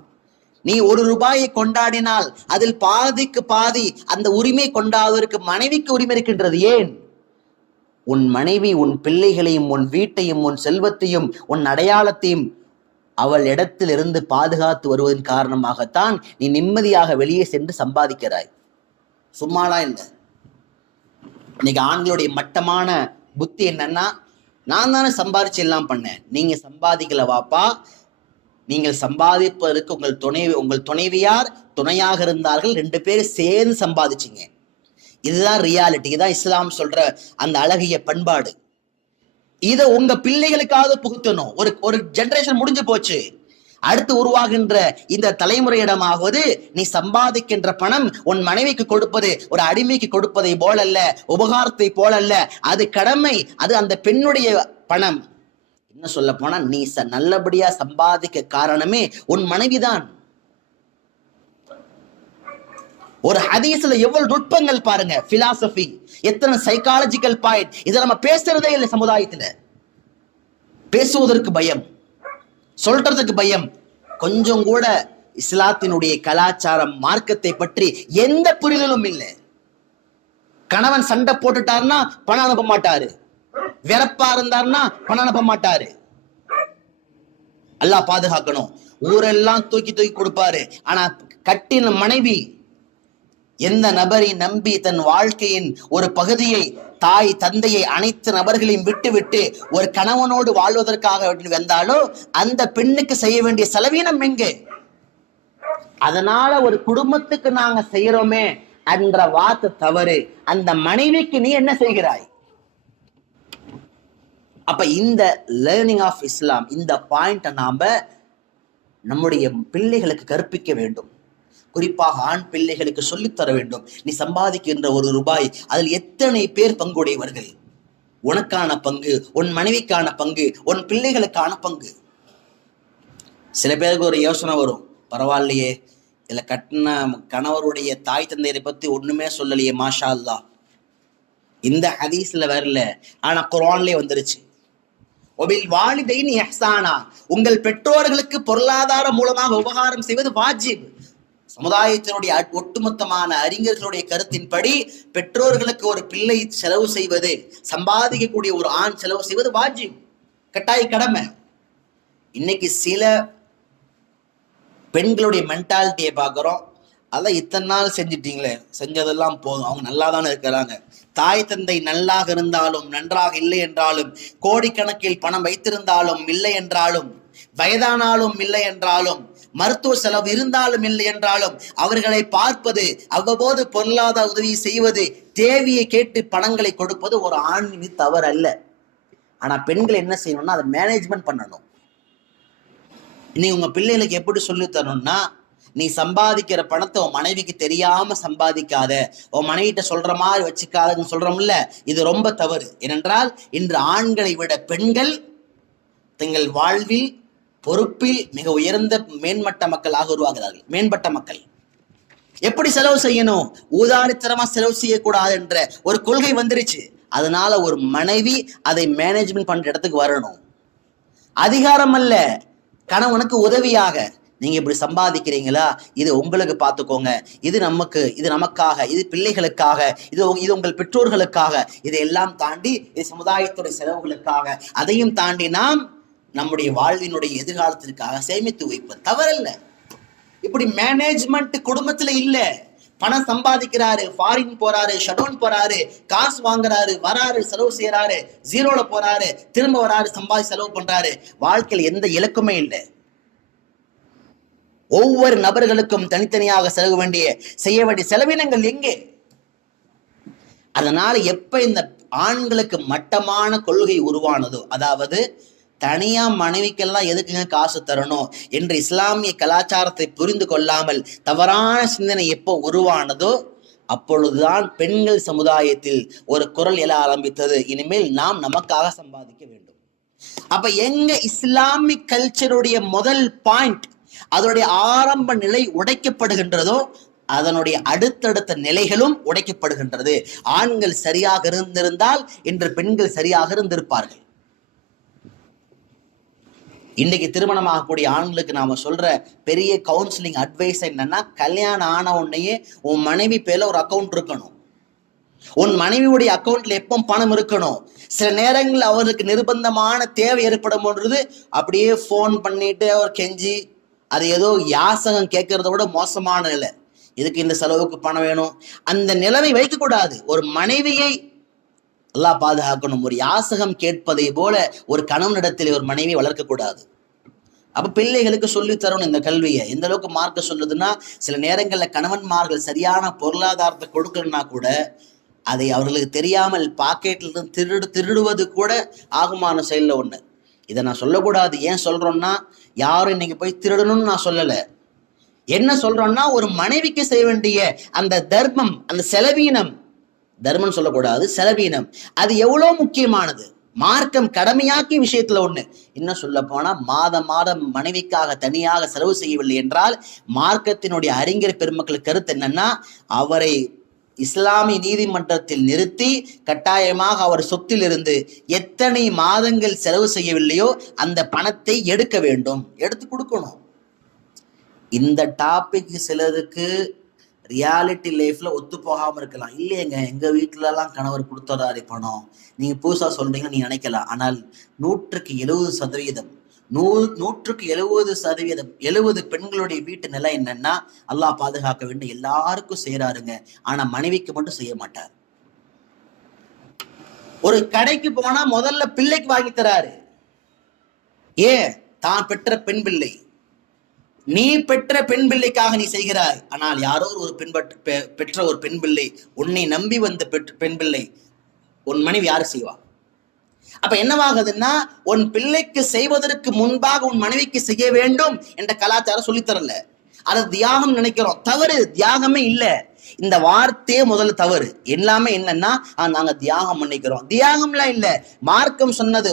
நீ 1 ரூபாயை கொண்டாடினால் அதில் பாதிக்கு பாதி அந்த உரிமை கொண்டாடுவதற்கு மனைவிக்கு உரிமை இருக்கின்றது. ஏன்? உன் மனைவி உன் பிள்ளைகளையும் உன் வீட்டையும் உன் செல்வத்தையும் உன் அடையாளத்தையும் அவள் இடத்தில் இருந்து பாதுகாத்து வருவதன் காரணமாகத்தான் நீ நிம்மதியாக வெளியே சென்று சம்பாதிக்கிறாய். சும்மாலாம் இல்லை. இன்னைக்கு ஆண்களுடைய மட்டமான புத்தி என்னன்னா, நான் தானே சம்பாதிச்சு எல்லாம் பண்ணேன், நீங்க சம்பாதிக்கல வாப்பா. நீங்கள் சம்பாதிப்பதற்கு உங்கள் துணைவியார் துணையாக இருந்தார்கள், 2 பேரும் சேர்ந்து சம்பாதிச்சிங்க. இதுதான் ரியாலிட்டி. இதுதான் இஸ்லாம் சொல்ற அந்த அழகிய பண்பாடு. இதை உங்க பிள்ளைகளுக்காக புகுத்தணும். ஒரு ஜெனரேஷன் முடிஞ்சு போச்சு. அடுத்து உருவாகின்ற இந்த தலைமுறையிடமாவது, நீ சம்பாதிக்கின்ற பணம் உன் மனைவிக்கு கொடுப்பது ஒரு அடிமைக்கு கொடுப்பதை போலல்ல, உபகாரத்தை போலல்ல, அது கடமை, அது அந்த பெண்ணுடைய பணம். என்ன சொல்ல போனா, நீ நல்லபடியா சம்பாதிக்க காரணமே உன் மனைவிதான். ஒரு ஹதீஸ்ல எவ்வளவு நுட்பங்கள் பாருங்க, பிலாசபி, எத்தனை சைக்காலஜிக்கல் பாயிண்ட். இதை நம்ம பேசுறதே இல்லை சமுதாயத்துல. பேசுவதற்கு பயம், சொல்றதுக்கு பயம். கொஞ்சம் கூட இஸ்லாத்தினுடைய கலாச்சாரம் மார்க்கத்தை பற்றி எந்த புரிதலும் இல்லை. கணவன் சண்டை போட்டுட்டாருன்னா பணம் அனுப்ப மாட்டாரு, வெறப்பா இருந்தாருன்னா பணம் அனுப்ப மாட்டாரு. அல்லாஹ் பாதுகாக்கணும். ஊரெல்லாம் தூக்கி தூக்கி கொடுப்பாரு. ஆனா கட்டின மனைவி எந்த நபரை நம்பி தன் வாழ்க்கையின் ஒரு பகுதியை, தாய் தந்தையை, அனைத்து நபர்களையும் விட்டு விட்டு ஒரு கணவனோடு வாழ்வதற்காக வந்தாலோ அந்த பெண்ணுக்கு செய்ய வேண்டிய செலவீனம் எங்கே? அதனால ஒரு குடும்பத்துக்கு நாங்க செய்யறோமே என்ற வார்த்தை தவறு. அந்த மனைவிக்கு நீ என்ன செய்கிறாய்? அப்ப இந்த லேர்னிங் ஆஃப் இஸ்லாம், இந்த பாயிண்ட நாம நம்முடைய பிள்ளைகளுக்கு கற்பிக்க வேண்டும். குறிப்பாக ஆண் பிள்ளைகளுக்கு சொல்லித்தர வேண்டும். நீ சம்பாதிக்கின்ற ஒரு ரூபாய், அதில் எத்தனை பேர் பங்குடையவர்கள்? உனக்கான பங்கு, உன் மனைவிக்கான பங்கு, உன் பிள்ளைகளுக்கான பங்கு. சில பேருக்கு ஒரு யோசனை வரும், பரவாயில்லையே இதுல கட்டின கணவருடைய தாய் தந்தையரை பத்தி ஒண்ணுமே சொல்லலையே, மாஷா அல்லாஹ். இந்த ஹதீஸ்ல வரல, ஆனா குர்ஆன்லயே வந்துருச்சு. ஒபில் வாலிதைன் இஹ்சானா, உங்கள் பெற்றோர்களுக்கு பொருளாதார மூலமாக உபகாரம் செய்வது வாஜிப். சமுதாயத்தினுடைய ஒட்டுமொத்தமான அறிஞர்களுடைய கருத்தின்படி பெற்றோர்களுக்கு ஒரு பிள்ளை செலவு செய்வது, சம்பாதிக்கக்கூடிய ஒரு ஆண் செலவு செய்வது வாஜிப், கட்டாய கடமை. இன்னைக்கு சில பெண்களுடைய மென்டாலிட்டியை பார்க்குறோம். அதான் இத்தனை நாள் செஞ்சிட்டீங்களே, செஞ்சதெல்லாம் போதும், அவங்க நல்லா தானே இருக்கிறாங்க. தாய் தந்தை நல்லாக இருந்தாலும் நன்றாக இல்லை என்றாலும், கோடிக்கணக்கில் பணம் வைத்திருந்தாலும் இல்லை என்றாலும், வயதானாலும் இல்லை என்றாலும், மருத்துவ செலவு இருந்தாலும் இல்லை என்றாலும், அவர்களை பார்ப்பது, அவ்வப்போது பொருளாதார உதவி செய்வது, தேவையை கேட்டு பணங்களை கொடுப்பது ஒரு ஆணின் தவறு அல்ல. ஆனா பெண்கள் என்ன செய்யணும்னா அதை மேனேஜ்மெண்ட் பண்ணணும். நீ உங்க பிள்ளைகளுக்கு எப்படி சொல்லி தரணும்னா, நீ சம்பாதிக்கிற பணத்தை உன் மனைவிக்கு தெரியாம சம்பாதிக்காத, உன் மனைவிட்ட சொல்ற மாதிரி வச்சுக்காதன்னு சொல்றோம்ல, இது ரொம்ப தவறு. ஏனென்றால் இன்று ஆண்களை விட பெண்கள் தங்கள் வாழ்வில் பொறுப்பில் மிக உயர்ந்த மேம்பட்ட மக்களாக உருவாகிறார்கள். மேம்பட்ட மக்கள் எப்படி செலவு செய்யணும், ஊதாரித்தனமா செலவு செய்யக்கூடாது என்ற ஒரு கொள்கை வந்துருச்சு. அதனால ஒரு மனைவி அதை மேனேஜ்மெண்ட் பண்ற இடத்துக்கு வரணும். அதிகாரம் அல்ல, கணவனுக்கு உதவியாக. நீங்க இப்படி சம்பாதிக்கிறீங்களா, இது உங்களுக்கு பார்த்துக்கோங்க, இது நமக்கு, இது நமக்காக, இது பிள்ளைகளுக்காக, இது உங்கள் பெற்றோர்களுக்காக, இதையெல்லாம் தாண்டி இது சமுதாயத்துடைய செலவுகளுக்காக, அதையும் தாண்டி நாம் நம்முடைய வாழ்வினுடைய எதிர்காலத்திற்காக சேமித்து வைப்பது தவறல்ல. இப்படி மேனேஜ்மெண்ட் குடும்பத்துல இல்ல. பணம் சம்பாதிக்கிறாரு, ஃபாரின் போறாரு, ஷடவுன் போறாரு, காசு வாங்குறாரு, வராரு, செலவு செய்யறாரு, ஜீரோல போறாரு, திரும்ப வராரு, சம்பாதி செலவு பண்றாரு. வாழ்க்கையில் எந்த இலக்குமே இல்லை. ஒவ்வொரு நபர்களுக்கும் தனித்தனியாக செய்ய வேண்டிய செலவினங்கள் எங்கே? அதனால எப்ப இந்த ஆண்களுக்கு மட்டமான கொள்கை உருவானதோ, அதாவது தனியா மனைவிக்கெல்லாம் எதுக்குங்க காசு தரணும் என்று இஸ்லாமிய கலாச்சாரத்தை புரிந்து கொள்ளாமல் தவறான சிந்தனை எப்போ உருவானதோ அப்பொழுதுதான் பெண்கள் சமுதாயத்தில் ஒரு குரல் எழ ஆரம்பித்தது, இனிமேல் நாம் நமக்காக சம்பாதிக்க வேண்டும். அப்ப எங்க இஸ்லாமிக் கல்ச்சருடைய முதல் பாயிண்ட், அதனுடைய ஆரம்ப நிலை உடைக்கப்படுகின்றதோ அதனுடைய அடுத்தடுத்த நிலைகளும் உடைக்கப்படுகின்றது. ஆண்கள் சரியாக இருந்திருந்தால் இன்று பெண்கள் சரியாக இருந்திருப்பார்கள். இன்னைக்கு திருமணமாகக்கூடிய ஆண்களுக்கு நாம சொல்ற பெரிய கவுன்சிலிங் அட்வைஸ் என்னன்னா, கல்யாணம் ஆன உடனேயே உன் மனைவி பேர்ல ஒரு அக்கௌண்ட் இருக்கணும். உன் மனைவியுடைய அக்கௌண்ட்ல எப்போ பணம் இருக்கணும். சில நேரங்களில் அவருக்கு நிர்பந்தமான தேவை ஏற்படும் போன்றது அப்படியே போன் பண்ணிட்டு அவர் கெஞ்சி, அது ஏதோ யாசகம் கேட்கறத விட மோசமான நிலை. இதுக்கு இந்த செலவுக்கு பணம் வேணும், அந்த நிலைமை வைக்கக்கூடாது. ஒரு மனைவியை அல்லாஹ் பாதுகாக்கணும். ஒரு யாசகம் கேட்பதை போல ஒரு கணவனிடத்தில் ஒரு மனைவி வளர்க்கக்கூடாது. அப்ப பிள்ளைகளுக்கு சொல்லி தரணும் இந்த கல்வியை. எந்த அளவுக்கு மார்க்க சொல்லுதுன்னா, சில நேரங்களில் கணவன்மார்கள் சரியான பொருளாதாரத்தை கொடுக்கலன்னா கூட அதை அவர்களுக்கு தெரியாமல் பாக்கெட்ல இருந்து திருடுவது கூட ஆகுமான செயல்ல ஒண்ணு. இதை நான் சொல்லக்கூடாது. ஏன் சொல்றோம்னா, யாரும் இன்னைக்கு போய் திருடணும்னு நான் சொல்லல. என்ன சொல்றோம்னா, ஒரு மனைவிக்கு செய்ய வேண்டிய அந்த தர்மம், அந்த செலவீனம், தர்மம் சொல்லக்கூடாது, செலவீனம், அது எவ்வளவு முக்கியமானது. மார்க்கம் கடமையாக்கிய விஷயத்துல ஒண்ணு. இன்னும் சொல்ல போனா, மாதம் மனைவிக்காக தனியாக செலவு செய்யவில்லை என்றால் மார்க்கத்தினுடைய அறிஞர் பெருமக்கள் கருத்து என்னன்னா, அவரை இஸ்லாமிய நீதிமன்றத்தில் நிறுத்தி கட்டாயமாக அவர் சொத்தில் இருந்து எத்தனை மாதங்கள் செலவு செய்யவில்லையோ அந்த பணத்தை எடுக்க வேண்டும், எடுத்து கொடுக்கணும். இந்த டாபிக் சிலருக்கு ரியாலிட்டி லைஃப்ல ஒத்து போகாம இருக்கலாம். இல்லையங்க, எங்க வீட்டுல எல்லாம் கணவர் கொடுத்துறாரு பணம், நீங்க புதுசா சொல்றீங்கன்னு நீங்க நினைக்கலாம். ஆனால் 100% 70% 70 பெண்களுடைய வீட்டு நிலை என்னன்னா, அல்லாஹ் பாதுகாக்க வேண்டும், எல்லாருக்கும் செய்யறாருங்க, ஆனா மனைவிக்கு மட்டும் செய்ய மாட்டார். ஒரு கடைக்கு போனா முதல்ல பிள்ளைக்கு வாங்கி தராரு. ஏன்? தான் பெற்ற பெண் பிள்ளை, நீ பெற்ற பெண் பிள்ளைக்காக நீ செய்கிறாய். ஆனால் யாரோ ஒரு பெற்ற ஒரு பெண் பிள்ளை, உன்னை நம்பி வந்த பெண் பிள்ளை, உன் மனைவி யாரு செய்வா? அப்ப என்னவாகுதுன்னா, உன் பிள்ளைக்கு செய்வதற்கு முன்பாக உன் மனைவிக்கு செய்ய வேண்டும் என்ற கலாச்சாரம் சொல்லித்தரல. அது தியாகம் நினைக்கிறோம். தவறு, தியாகமே இல்ல. இந்த வார்த்தையே முதல்ல தவறு. எல்லாமே என்னன்னா, நாங்க தியாகம் பண்ணிக்கிறோம். தியாகம்லாம் இல்ல. மார்க்கம் சொன்னது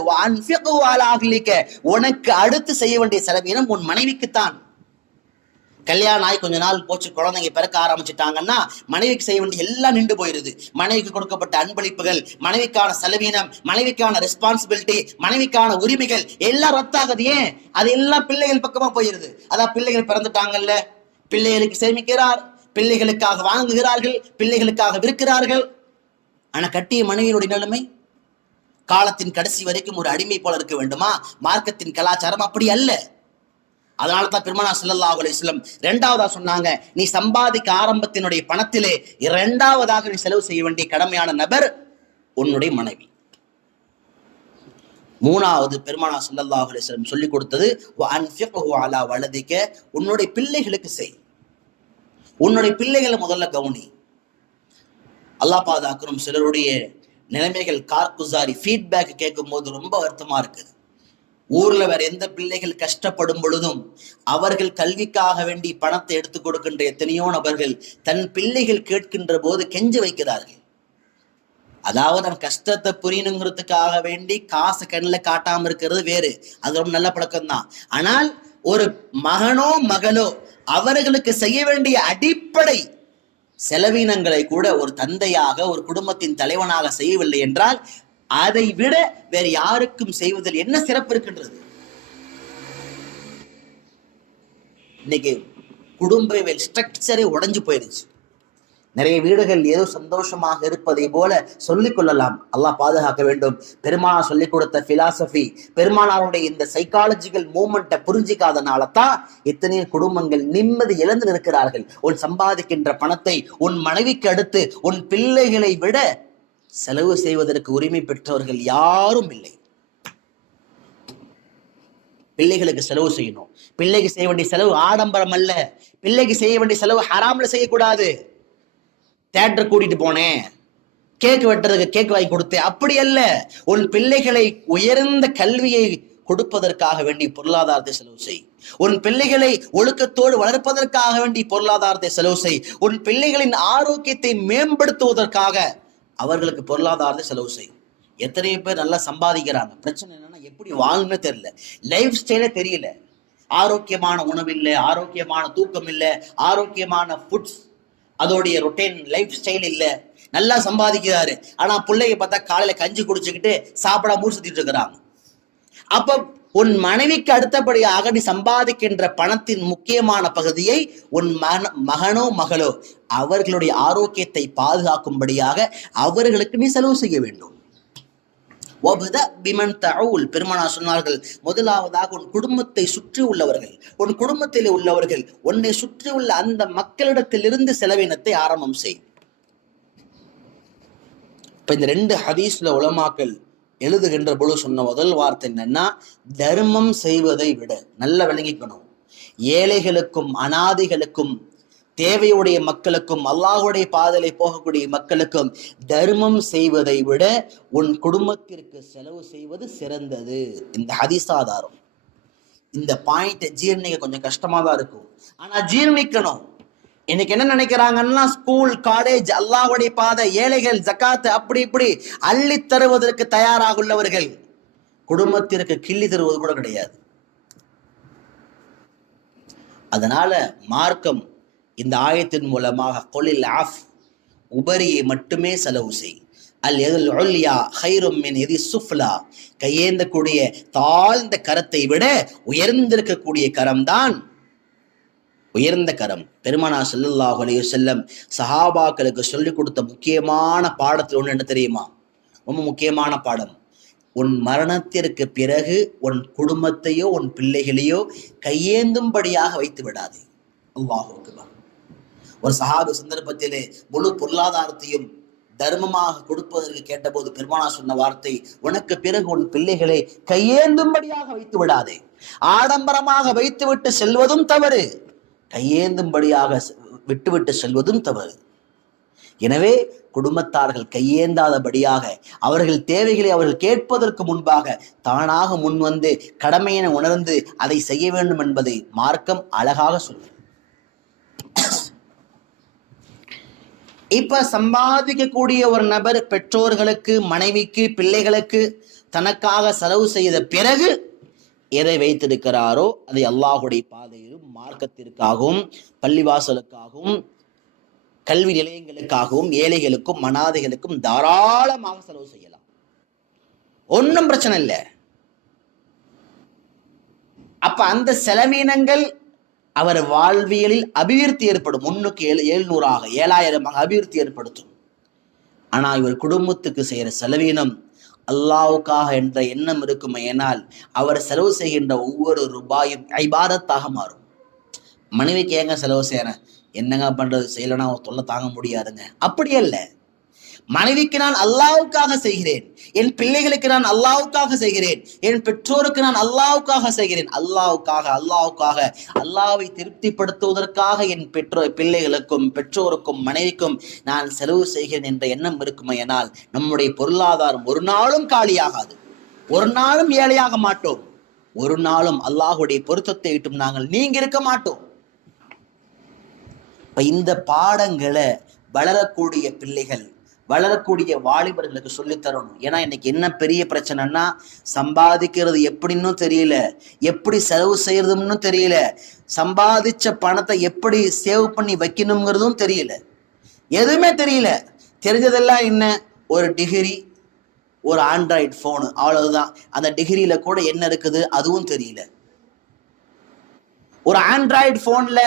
உனக்கு அடுத்து செய்ய வேண்டிய செலவினம் உன் மனைவிக்குத்தான். கல்யாணம் ஆகி கொஞ்ச நாள் போச்சு, குழந்தைங்க பிறக்க ஆரம்பிச்சுட்டாங்கன்னா மனைவிக்கு செய்ய வேண்டிய எல்லாம் நின்று போயிருது. மனைவிக்கு கொடுக்கப்பட்ட அன்பளிப்புகள், மனைவிக்கான செலவீனம், மனைவிக்கான ரெஸ்பான்சிபிலிட்டி, மனைவிக்கான உரிமைகள் எல்லாம் ரத்தாகுது. ஏன்? அது எல்லாம் பிள்ளைகள் பக்கமா போயிருது. அதான் பிள்ளைகள் பிறந்துட்டாங்கல்ல, பிள்ளைகளுக்கு சேமிக்கிறார், பிள்ளைகளுக்காக வாங்குகிறார்கள், பிள்ளைகளுக்காக விற்கிறார்கள். ஆனா கட்டிய மனைவியினுடைய நிலைமை காலத்தின் கடைசி வரைக்கும் ஒரு அடிமை போல இருக்க வேண்டுமா? மார்க்கத்தின் கலாச்சாரம் அப்படி அல்ல. அதனாலதான் பெருமானார் ஸல்லல்லாஹு அலைஹி வஸல்லம் இரண்டாவதா சொன்னாங்க, நீ சம்பாதிக்க ஆரம்பத்தினுடைய பணத்திலே இரண்டாவதாக நீ செலவு செய்ய வேண்டிய கடமையான நபர் உன்னுடைய மனைவி. மூணாவது பெருமானார் ஸல்லல்லாஹு அலைஹி வஸல்லம் சொல்லி கொடுத்தது வஅன்ஃபிக்ஹு அலா வலதிக, உன்னுடைய பிள்ளைகளுக்கு செய். உன்னுடைய பிள்ளைகளை முதல்ல கவனி. அல்லாஹ் பாதுகாக்கணும். சிலருடைய நிலைமைகள் கார்குசாரி ஃபீட்பேக் கேட்கும் போது ரொம்ப வருத்தமா இருக்குது. ஊர்ல வேற எந்த பிள்ளைகள் கஷ்டப்படும் பொழுதும் அவர்கள் கல்விக்காக வேண்டி பணத்தை எடுத்து கொடுக்கின்ற எத்தனையோ நபர்கள் தன் பிள்ளைகள் கேட்கின்ற போது கெஞ்ச வைக்கிறார்கள். அதாவது நம்ம கஷ்டத்தை புரியணுங்கிறதுக்காக வேண்டி காசை கண்ணில் காட்டாம இருக்கிறது வேறு, அது ரொம்ப நல்ல பழக்கம் தான். ஆனால் ஒரு மகனோ மகளோ அவர்களுக்கு செய்ய வேண்டிய அடிப்படை செலவினங்களை கூட ஒரு தந்தையாக, ஒரு குடும்பத்தின் தலைவனாக செய்யவில்லை என்றால் அதை விட வேற யாருக்கும் செய்வதில் என்ன சிறப்பு இருக்கின்றது? இன்னைக்கு குடும்ப ஸ்ட்ரக்சரே உடைஞ்சு போயிருச்சு. நிறைய வீடுகள் ஏதோ சந்தோஷமாக இருப்பதை போல சொல்லிக் கொள்ளலாம். அல்லாஹ் பாதுகாக்க வேண்டும். பெருமானார் சொல்லிக் கொடுத்த பிலாசபி, பெருமானாருடைய இந்த சைக்காலஜிக்கல் மூமெண்ட்டை புரிஞ்சிக்காதனால தான் எத்தனையோ குடும்பங்கள் நிம்மதி இழந்து நிற்கிறார்கள். உன் சம்பாதிக்கின்ற பணத்தை உன் மனைவிக்கு அடுத்து உன் பிள்ளைகளை விட செலவு செய்வதற்கு உரிமை பெற்றவர்கள் யாரும் இல்லை. பிள்ளைகளுக்கு செலவு செய்யணும். பிள்ளைக்கு செய்ய வேண்டிய செலவு ஆடம்பரம் அல்ல. பிள்ளைக்கு செய்ய வேண்டிய செலவு ஹராம்ல செய்யக்கூடாது. தியேட்டர் கூட்டிட்டு போனேன், கேக் வெட்டுறதுக்கு கேக் வாங்கி கொடுத்தேன், அப்படி அல்ல. உன் பிள்ளைகளை உயர்ந்த கல்வியை கொடுப்பதற்காக வேண்டி பொருளாதாரத்தை செலவு செய். உன் பிள்ளைகளை ஒழுக்கத்தோடு வளர்ப்பதற்காக வேண்டி பொருளாதாரத்தை செலவு செய். உன் பிள்ளைகளின் ஆரோக்கியத்தை மேம்படுத்துவதற்காக அவர்களுக்கு பொருளாதாரத்தை செலவு செய். எத்தனையோ பேர் நல்லா சம்பாதிக்கிறாங்க. பிரச்சனை என்னன்னா, எப்படி வாழணும்னு தெரியல, லைஃப் ஸ்டைலே தெரியல. ஆரோக்கியமான உணவு இல்லை, ஆரோக்கியமான தூக்கம் இல்லை, ஆரோக்கியமான ஃபுட்ஸ், அதோடைய ரொட்டீன் லைஃப் ஸ்டைல் இல்லை. நல்லா சம்பாதிக்கிறாரு, ஆனா பிள்ளைங்க பார்த்தா காலையில கஞ்சி குடிச்சுக்கிட்டு சாப்பிடாம ஊர் சுத்திட்டு இருக்கிறாங்க. அப்ப உன் மனைவிக்கு அடுத்தபடியாக நீ சம்பாதிக்கின்ற பணத்தின் முக்கியமான பகுதியை உன் மகனோ மகளோ அவர்களுடைய ஆரோக்கியத்தை பாதுகாக்கும்படியாக அவர்களுக்கு நீ செலவு செய்ய வேண்டும். பெருமானார் சொன்னார்கள், முதலாவதாக உன் குடும்பத்தை சுற்றி உள்ளவர்கள், உன் குடும்பத்தில் உள்ளவர்கள், உன்னை சுற்றி உள்ள அந்த மக்களிடத்திலிருந்து செலவினத்தை ஆரம்பம் செய். இப்ப இந்த 2 ஹதீஸ்ல உலமாக்கள் எழுதுகின்ற பொழுது சொன்ன முதல் வார்த்தை என்னன்னா, தர்மம் செய்வதை விட, நல்லா விளங்கிக்கணும், ஏழைகளுக்கும் அனாதைகளுக்கும் தேவையுடைய மக்களுக்கும் அல்லாஹ்வுடைய பாதையிலே போகக்கூடிய மக்களுக்கும் தர்மம் செய்வதை விட உன் குடும்பத்திற்கு செலவு செய்வது சிறந்தது. இந்த ஹதீஸ் ஆதாரம். இந்த பாயிண்ட் ஜீர்ணிக்க கொஞ்சம் கஷ்டமா தான் இருக்கும், ஆனா ஜீர்ணிக்கணும். இன்னைக்கு என்ன நினைக்கிறாங்கன்னா, ஸ்கூல் காலேஜ் அல்லாஹ்வுடைய பாதை, ஏழைகள் ஜகாத் அப்படி இப்படி அள்ளி தருவதற்கு தயாராக உள்ளவர்கள் குடும்பத்திற்கு கிள்ளி தருவது கூட கிடையாது. அதனால மார்க்கம் இந்த ஆயத்தின் மூலமாக கொலில் ஆஃப், உபரியை மட்டுமே செலவு செய். அல் எதுல் உல்யா ஹைரும் மின் எதி சுஃப்லா, கையேந்தக்கூடிய தாழ்ந்த கரத்தை விட உயர்ந்திருக்கக்கூடிய கரம்தான் உயர்ந்த கரம். பெருமானார் ஸல்லல்லாஹு அலைஹி வஸல்லம் சஹாபாக்களுக்கு சொல்லிக் கொடுத்த முக்கியமான பாடத்தில் ஒன்று என்ன தெரியுமா? ரொம்ப முக்கியமான பாடம். உன் மரணத்திற்கு பிறகு உன் குடும்பத்தையோ உன் பிள்ளைகளையோ கையேந்தும்படியாக வைத்து விடாதே. அல்லாஹ் அக்பர். ஒரு சஹாபி சந்தர்ப்பத்திலே முழு பொருளாதாரத்தையும் தர்மமாக கொடுப்பதற்கு கேட்டபோது பெருமானார் சொன்ன வார்த்தை, உனக்கு பிறகு உன் பிள்ளைகளை கையேந்தும்படியாக வைத்து விடாதே. ஆடம்பரமாக வைத்துவிட்டு செல்வதும் தவறு, கையேந்தும்படியாக விட்டுவிட்டு செல்வதும் தவறு. எனவே குடும்பத்தார்கள் கையேந்தாதபடியாக அவர்கள் தேவைகளை அவர்கள் கேட்பதற்கு முன்பாக தானாக முன்வந்து கடமையினை உணர்ந்து அதை செய்ய வேண்டும் என்பதை மார்க்கம் அழகாக சொல்லும். இப்ப சம்பாதிக்கக்கூடிய ஒரு நபர் பெற்றோர்களுக்கு, மனைவிக்கு, பிள்ளைகளுக்கு தனக்காக செலவு செய்த பிறகு எதை வைத்திருக்கிறாரோ அதை அல்லாஹுடைய பாதையிலும் மார்க்கத்திற்காகவும் பள்ளிவாசலுக்காகவும் கல்வி நிலையங்களுக்காகவும் ஏழைகளுக்கும் அனாதைகளுக்கும் தாராளமாக செலவு செய்யலாம். ஒன்றும் பிரச்சனை இல்லை. அப்ப அந்த செலவீனங்கள் அவர் வாழ்வியலில் அபிவிருத்தி ஏற்படும். 700 7,000 அபிவிருத்தி ஏற்படுத்தும். ஆனா இவர் குடும்பத்துக்கு செய்யற செலவீனம் அல்லாஹ்வுக்காக என்ற எண்ணம் இருக்குமே, ஏனால் அவர் செலவு செய்கின்ற ஒவ்வொரு ரூபாயும் இபாதத்தாக மாறும். மனைவிக்கு ஏங்க செலவு செய்யறேன், என்னங்க பண்றது, செய்யலன்னா தொல்லை தாங்க முடியாதுங்க, அப்படி அல்ல. மனைவிக்கு நான் அல்லாஹ்வுக்காக செய்கிறேன், என் பிள்ளைகளுக்கு நான் அல்லாஹ்வுக்காக செய்கிறேன், என் பெற்றோருக்கு நான் அல்லாஹ்வுக்காக செய்கிறேன். அல்லாஹ்வுக்காக அல்லாஹ்வை திருப்திப்படுத்துவதற்காக என் பிள்ளைகளுக்கும் பெற்றோருக்கும் மனைவிக்கும் நான் செலவு செய்கிறேன் என்ற எண்ணம் இருக்குமையானால் நம்முடைய பொருளாதாரம் ஒரு நாளும் காலியாகாது, ஒரு நாளும் ஏழையாக மாட்டோம், ஒரு நாளும் அல்லாஹ்வுடைய பொருத்தத்தை விட்டும் நாங்கள் நீங்க இருக்க மாட்டோம். இந்த பாடங்களை வளரக்கூடிய பிள்ளைகள், வளரக்கூடிய வாலிபர்களுக்கு சொல்லி தரணும். ஏன்னா இன்னைக்கு என்ன பெரிய பிரச்சனைன்னா, சம்பாதிக்கிறது எப்படின்னு தெரியல, எப்படி செலவு செய்யறதுன்னு தெரியல, சம்பாதிச்ச பணத்தை எப்படி சேவ் பண்ணி வைக்கணுங்கிறதும் தெரியல, எதுவுமே தெரியல. தெரிஞ்சதெல்லாம் என்ன, ஒரு டிகிரி, ஒரு ஆண்ட்ராய்டு போனு, அவ்வளவுதான். அந்த டிகிரியில கூட என்ன இருக்குது அதுவும் தெரியல. ஒரு ஆண்ட்ராய்டு போன்ல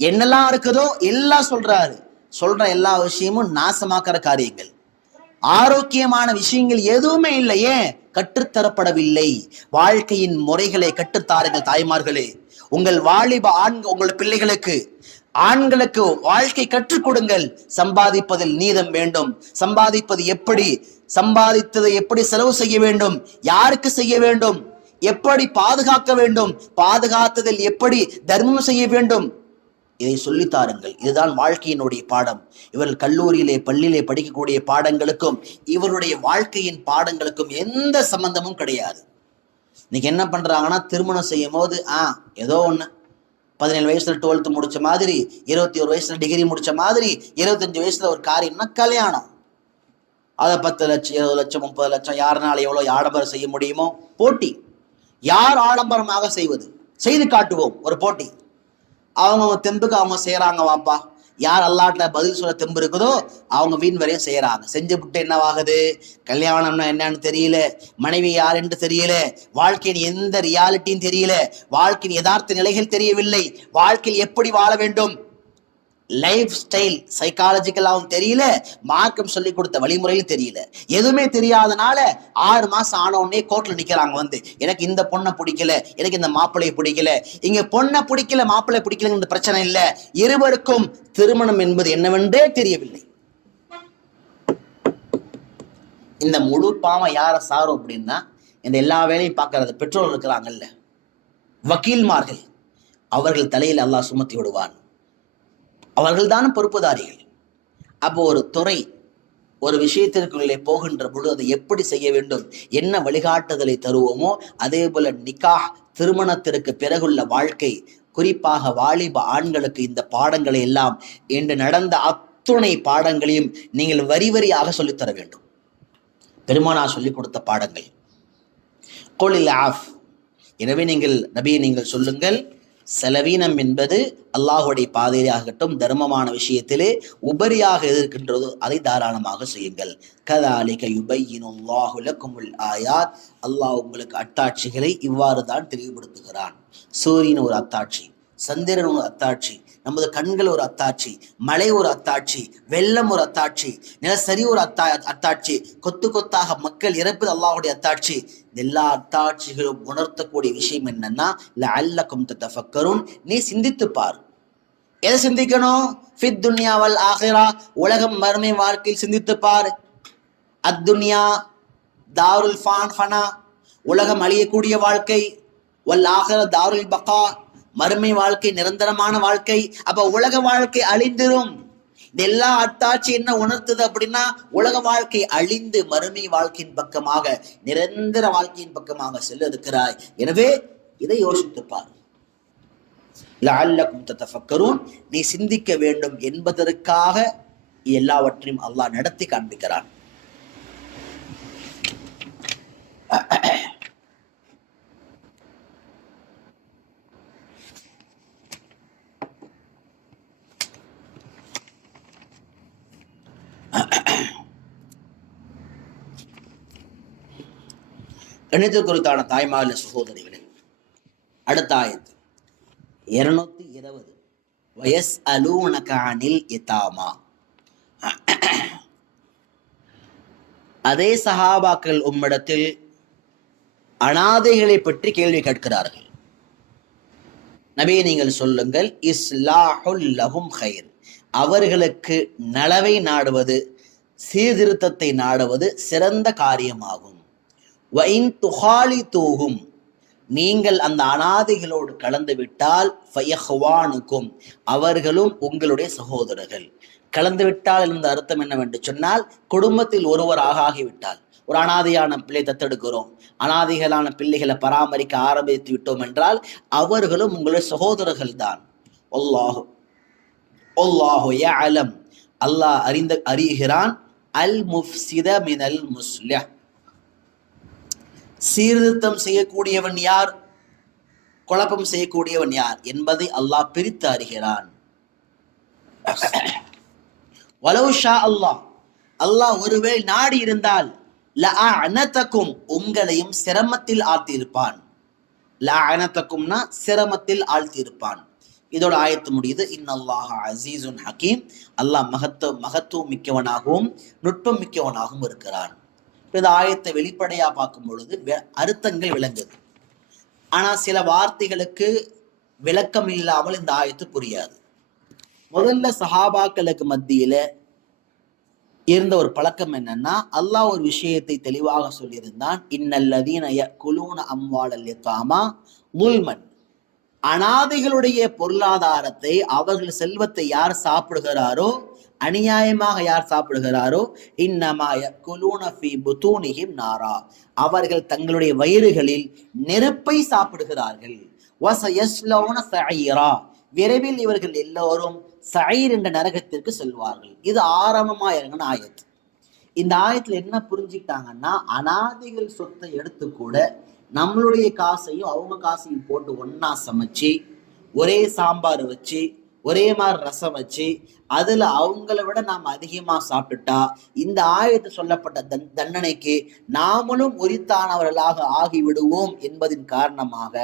என்னெல்லாம் இருக்குதோ எல்லாம் சொல்றாரு. சொல்ற எல்லா விஷயமும் நாசமாக்குற காரியங்கள், ஆரோக்கியமான விஷயங்கள் எதுவுமே இல்லை. ஏன்? கற்றுத்தரப்படவில்லை. வாழ்க்கையின் முறைகளை கற்றுத்தாருங்கள் தாய்மார்களே. உங்கள் வாலிப உங்கள் பிள்ளைகளுக்கு, ஆண்களுக்கு வாழ்க்கை கற்றுக் கொடுங்கள். சம்பாதிப்பதில் நீதம் வேண்டும். சம்பாதிப்பது எப்படி, சம்பாதித்ததை எப்படி செலவு செய்ய வேண்டும், யாருக்கு செய்ய வேண்டும், எப்படி பாதுகாக்க வேண்டும், பாதுகாத்ததில் எப்படி தர்மம் செய்ய வேண்டும், இதை சொல்லித்தாருங்கள். இதுதான் வாழ்க்கையினுடைய பாடம். இவர்கள் கல்லூரியிலே பள்ளியிலே படிக்கக்கூடிய பாடங்களுக்கும் இவருடைய வாழ்க்கையின் பாடங்களுக்கும் எந்த சம்பந்தமும் கிடையாது. இன்னைக்கு என்ன பண்றாங்கன்னா, திருமணம் செய்யும் போது ஏதோ ஒண்ணு 17 வயசுல 12th முடிச்ச மாதிரி, 21 வயசுல டிகிரி முடிச்ச மாதிரி, 25 வயசுல ஒரு காரியம்னா கல்யாணம். அதை 10 லட்சம் 20 லட்சம் 30 லட்சம் யாருனால எவ்வளவு ஆடம்பரம் செய்ய முடியுமோ போட்டி. யார் ஆடம்பரமாக செய்வது, செய்து காட்டுவோம், ஒரு போட்டி. அவங்க தெம்புக்கு அவங்க செய்யறாங்க வாப்பா. யார் அல்லாஹ்ல பதில் சொல்ல தெம்பு இருக்குதோ அவங்க வீண் வரையும் செய்யறாங்க. செஞ்சு விட்டு என்னவாகுது, கல்யாணம்னா என்னன்னு தெரியல, மனைவி யார் என்று தெரியல, வாழ்க்கையின் எந்த ரியாலிட்டியும் தெரியல, வாழ்க்கையின் யதார்த்த நிலைகள் தெரியவில்லை, வாழ்க்கையில் எப்படி வாழ வேண்டும், லைஃப் ஸ்டைல் சைக்காலஜிக்கலாவும் தெரியல, மார்க்கம் சொல்லி கொடுத்த வழிமுறையும் தெரியல. எதுவுமே தெரியாதனால 6 மாசம் ஆன உடனே கோர்ட்ல நிக்கிறாங்க வந்து, எனக்கு இந்த பொண்ணை பிடிக்கல, எனக்கு இந்த மாப்பிள்ளையை பிடிக்கல. இங்க பொண்ணை பிடிக்கல மாப்பிள்ளை பிடிக்கலங்கிற பிரச்சனை இல்ல, இருவருக்கும் திருமணம் என்பது என்னவென்றே தெரியவில்லை. இந்த முழு பாவம் யார சாரும் அப்படின்னா, இந்த எல்லா வேலையும் பார்க்கறது பெற்றோர் இருக்கிறாங்கல்ல, வக்கீல்மார்கள், அவர்கள் தலையில் அல்லாஹ் சுமத்தி விடுவான். அவர்கள் தான் பொறுப்புதாரிகள். அப்போ ஒரு துறை ஒரு விஷயத்திற்குள்ளே போகின்ற பொழுது அதை எப்படி செய்ய வேண்டும், என்ன வழிகாட்டுதலை தருவோமோ அதே போல நிக்காஹ், திருமணத்திற்கு பிறகுள்ள வாழ்க்கை, குறிப்பாக வாலிப ஆண்களுக்கு இந்த பாடங்களை எல்லாம் இன்று நடந்த அத்துணை பாடங்களையும் நீங்கள் வரி வரியாக சொல்லித்தர வேண்டும். பெருமானார் சொல்லிக் கொடுத்த பாடங்கள். குலில் ஆஃப். எனவே நீங்கள் நபியை நீங்கள் சொல்லுங்கள், செலவீனம் என்பது அல்லாஹுடைய பாதையாகட்டும் தர்மமான விஷயத்திலே உபரியாக எதிர்க்கின்றதோ அதை தாராளமாக செய்யுங்கள். கதாலிக யுபையினுல்லாஹு லக்குமுல் ஆயாத். அல்லாஹ் உங்களுக்கு அத்தாட்சிகளை இவ்வாறு தான் தெளிவுபடுத்துகிறான். சூரியன் ஒரு அத்தாட்சி, சந்திரன் ஒரு அத்தாட்சி, நமது கண்கள் ஒரு அத்தாட்சி, மழை ஒரு அத்தாட்சி, வெள்ளம் ஒரு அத்தாட்சி, நிலசரி ஒரு அத்தாட்சி, கொத்து கொத்தாக மக்கள் இறப்பது அல்லாஹ்வுடைய அத்தாட்சி. எல்லா அத்தாட்சிகளும் உணர்த்தக்கூடிய விஷயம் என்னன்னா, லஅல்லகும் ததஃபக்கரூன், நீ சிந்தித்துப்பார். எதை சிந்திக்கணும்? ஃபித் துன்யா வல் ஆகிரா, உலகம் மறுமை வாழ்க்கையில் சிந்தித்துப்பார். அத்துன்யா தாருல் ஃபனா, உலகம் அழியக்கூடிய வாழ்க்கை, வல் ஆகிரா தாருல் பகா, மறுமை வாழ்க்கை நிரந்தரமான வாழ்க்கை. அப்ப உலக வாழ்க்கை அழிந்திரும். இந்த எல்லா அத்தாட்சி என்ன உணர்த்துது அப்படின்னா, உலக வாழ்க்கை அழிந்து மறுமை வாழ்க்கையின் பக்கமாக, நிரந்தர வாழ்க்கையின் பக்கமாக செல்ல இருக்கிறாய். எனவே இதை யோசித்துப்பார். லஅல்லகும் ததஃபக்கரூன், நீ சிந்திக்க வேண்டும் என்பதற்காக எல்லாவற்றையும் அல்லாஹ் நடத்தி காண்பிக்கிறான். கணித குறித்தான தாய்மால சகோதரிகளே, அடுத்த ஆயத்து 220. வயஸ்அலூனக அனில் யதாமா. அதே சஹாபாக்கள் உம்மிடத்தில் அனாதைகளை பற்றி கேள்வி கேட்கிறார்கள். நபியே, நீங்கள் சொல்லுங்கள், இஸ்லாஹுல் லஹும் கைர், அவர்களுக்கு நலவை நாடுவது, சீர்திருத்தத்தை நாடுவது சிறந்த காரியமாகும். வஇன் துஹாலிதூஹும், நீங்கள் அந்த அனாதைகளோடு கலந்து விட்டால், ஃபயஹ்வானுக்கும், அவர்களும் உங்களுடைய சகோதரர்கள். கலந்து விட்டால் இந்த அர்த்தம் என்னவென்று சொன்னால், குடும்பத்தில் ஒருவராக ஆகிவிட்டால், ஒரு அனாதையான பிள்ளை தத்தெடுக்கிறோம், அனாதைகளான பிள்ளைகளை பராமரிக்க ஆரம்பித்து விட்டோம் என்றால் அவர்களும் உங்களுடைய சகோதரர்கள் தான். அல்லாஹு யஅலம், அல்லாஹ் அறிகிறான், அல் முஃப்ஸித மினல் முஸ்லிஹ், சீர்திருத்தம் செய்யக்கூடியவன் யார், குழப்பம் செய்யக்கூடியவன் யார் என்பதை அல்லாஹ் பிரித்து அறிகிறான். வலவ் ஷா அல்லாஹ், அல்லாஹ் ஒருவேளை நாடி இருந்தால், லஅனதகும், உங்களையும் சிரமத்தில் ஆழ்த்தியிருப்பான். லஅனதகும்னா சிரமத்தில் ஆழ்த்தியிருப்பான். இதோட ஆயத்து முடியுது. இன்னல்லாஹ அஸீஸுன் ஹகீம், அல்லாஹ் மகத்துவம் மிக்கவனாகவும் நுட்பம் மிக்கவனாகவும் இருக்கிறான். இந்த ஆயத்தை வெளிப்படையா பார்க்கும் பொழுது அர்த்தங்கள் விளங்குது. ஆனா சில வார்த்தைகளுக்கு விளக்கம் இல்லாமல் இந்த ஆயத்து புரியாது. முதல்ல சஹாபாக்களுக்கு மத்தியில இருந்த ஒரு பழக்கம் என்னன்னா, அல்லாஹ் ஒரு விஷயத்தை தெளிவாக சொல்லியிருந்தான், இன்னல்லதீன யகுலூன அம்வாலல் யதாமா ظுல்மன், அனாதைகளுடைய பொருளாதாரத்தை, அவர்கள் செல்வத்தை யார் சாப்பிடுகிறாரோ, அநியாயமாக யார் சாப்பிடுகிறாரோ, இன்னமா யகுலூன ஃபீ புதூனிஹிம் நாரா, அவர்கள் தங்களுடைய வயிறுகளில் நெருப்பை சாப்பிடுகிறார்கள். வஸயஸ்லௌன ஸஈரா, விரைவில் இவர்கள் எல்லோரும் சயீர் என்ற நரகத்திற்கு செல்வார்கள். இது ஆரம்பமா இறங்கின ஆயத்து. இந்த ஆயத்துல என்ன புரிஞ்சுக்கிட்டாங்கன்னா, அனாதைகள் சொத்தை எடுத்து கூட நம்மளுடைய காசையும் அவங்க காசையும் போட்டு ஒன்னா சமைச்சு, ஒரே சாம்பார் வச்சு, ஒரே மாதிரி ரசம் வச்சு, அதுல அவங்கள விட நாம் அதிகமா சாப்பிட்டுட்டா இந்த ஆயத்து சொல்லப்பட்ட தண்டனைக்கு நாமளும் உரித்தானவர்களாக ஆகிவிடுவோம் என்பதின் காரணமாக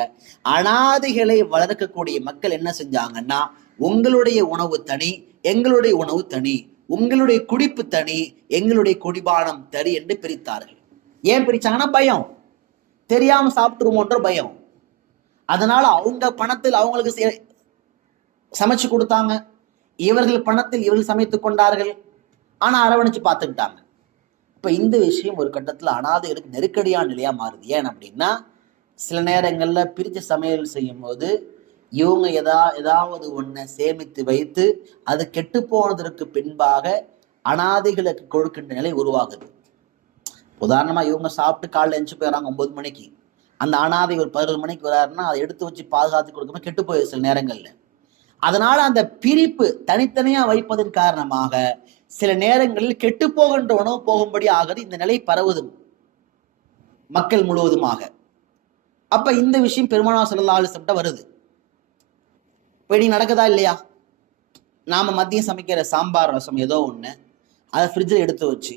அனாதைகளை வளர்க்கக்கூடிய மக்கள் என்ன செஞ்சாங்கன்னா, உங்களுடைய உணவு தனி, எங்களுடைய உணவு தனி, உங்களுடைய குடிப்பு தனி, எங்களுடைய குடிபானம் தனி என்று பிரித்தார்கள். ஏன் பிரிச்சாங்கன்னா, பயம், தெரியாம சாப்பிட்டுருமோன்ற பயம். அதனால அவங்க பணத்தில் அவங்களுக்கு சமைச்சு கொடுத்தாங்க, இவர்கள் பணத்தில் இவர்கள் சமைத்துக் கொண்டார்கள். ஆனா அரவணைச்சு பார்த்துக்கிட்டாங்க. இப்ப இந்த விஷயம் ஒரு கட்டத்துல அனாதைகளுக்கு நெருக்கடியான நிலையா மாறுது. ஏன் அப்படின்னா, சில நேரங்கள்ல பிரிச்சு சமையல் செய்யும் போது இவங்க ஏதாவது ஒன்றை சேமித்து வைத்து அது கெட்டு போனதற்கு பின்பாக அனாதைகளுக்கு கொடுக்கின்ற நிலை உருவாகுது. உதாரணமா, இவங்க சாப்பிட்டு காலைல எழுந்து போயிடறாங்க 9 மணிக்கு, அந்த அனாதை ஒரு 11 மணிக்கு வராருன்னா அதை எடுத்து வச்சு பாதுகாத்து கொடுக்காம கெட்டு போயிடுது சில நேரங்கள்ல. அதனால அந்த பிரிப்பு தனித்தனியா வைப்பதன் காரணமாக சில நேரங்களில் கெட்டு போகின்ற உணவு போகும்படி ஆகுது. இந்த நிலை பரவுது மக்கள் முழுவதுமாக. அப்ப இந்த விஷயம் பெருமானார் ஸல்லல்லாஹு அலைஹி வஸல்லம் வருது. இப்படி நடக்குதா இல்லையா? நாம மதியம் சமைக்கிற சாம்பார் ரசம் ஏதோ ஒண்ணு அதை ஃப்ரிட்ஜில் எடுத்து வச்சு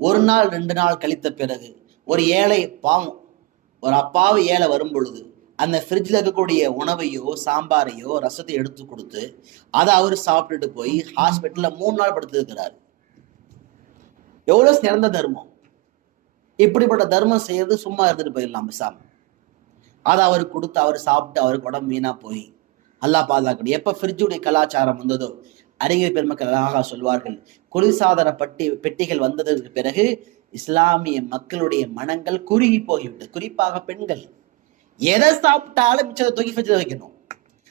1 நாள் 2 நாள் கழித்த பிறகு ஒரு ஏழை பாவம், ஒரு அப்பாவி ஏழை வரும் பொழுது அந்த ஃப்ரிட்ஜில் இருக்கக்கூடிய உணவையோ சாம்பாரையோ ரசத்தை எடுத்து கொடுத்து அதை அவர் சாப்பிட்டுட்டு போய் ஹாஸ்பிட்டல்ல 3 நாள் படுத்திருக்கிறார். எவ்வளவு சிறந்த தர்மம்! இப்படிப்பட்ட தர்மம் செய்யறது சும்மா இருந்துட்டு போயிடலாம் பேசாம. அதை அவர் கொடுத்து அவர் சாப்பிட்டு அவருக்கு உடம்பு வீணா போய் அல்லாஹ் பாதுகாக்கணும். எப்ப ஃப்ரிட்ஜுடைய கலாச்சாரம் வந்ததோ, அறிஞர் பெருமக்கள் அழகாக சொல்வார்கள், குளிர்சாதன பெட்டிகள் வந்ததற்கு பிறகு இஸ்லாமிய மக்களுடைய மனங்கள் குறுகி போய்விட்டது. குறிப்பாக பெண்கள் எதை சாப்பிட்டாலும் மிச்சத்தை தூக்கி ஃப்ரிட்ஜில் வைக்கணும்.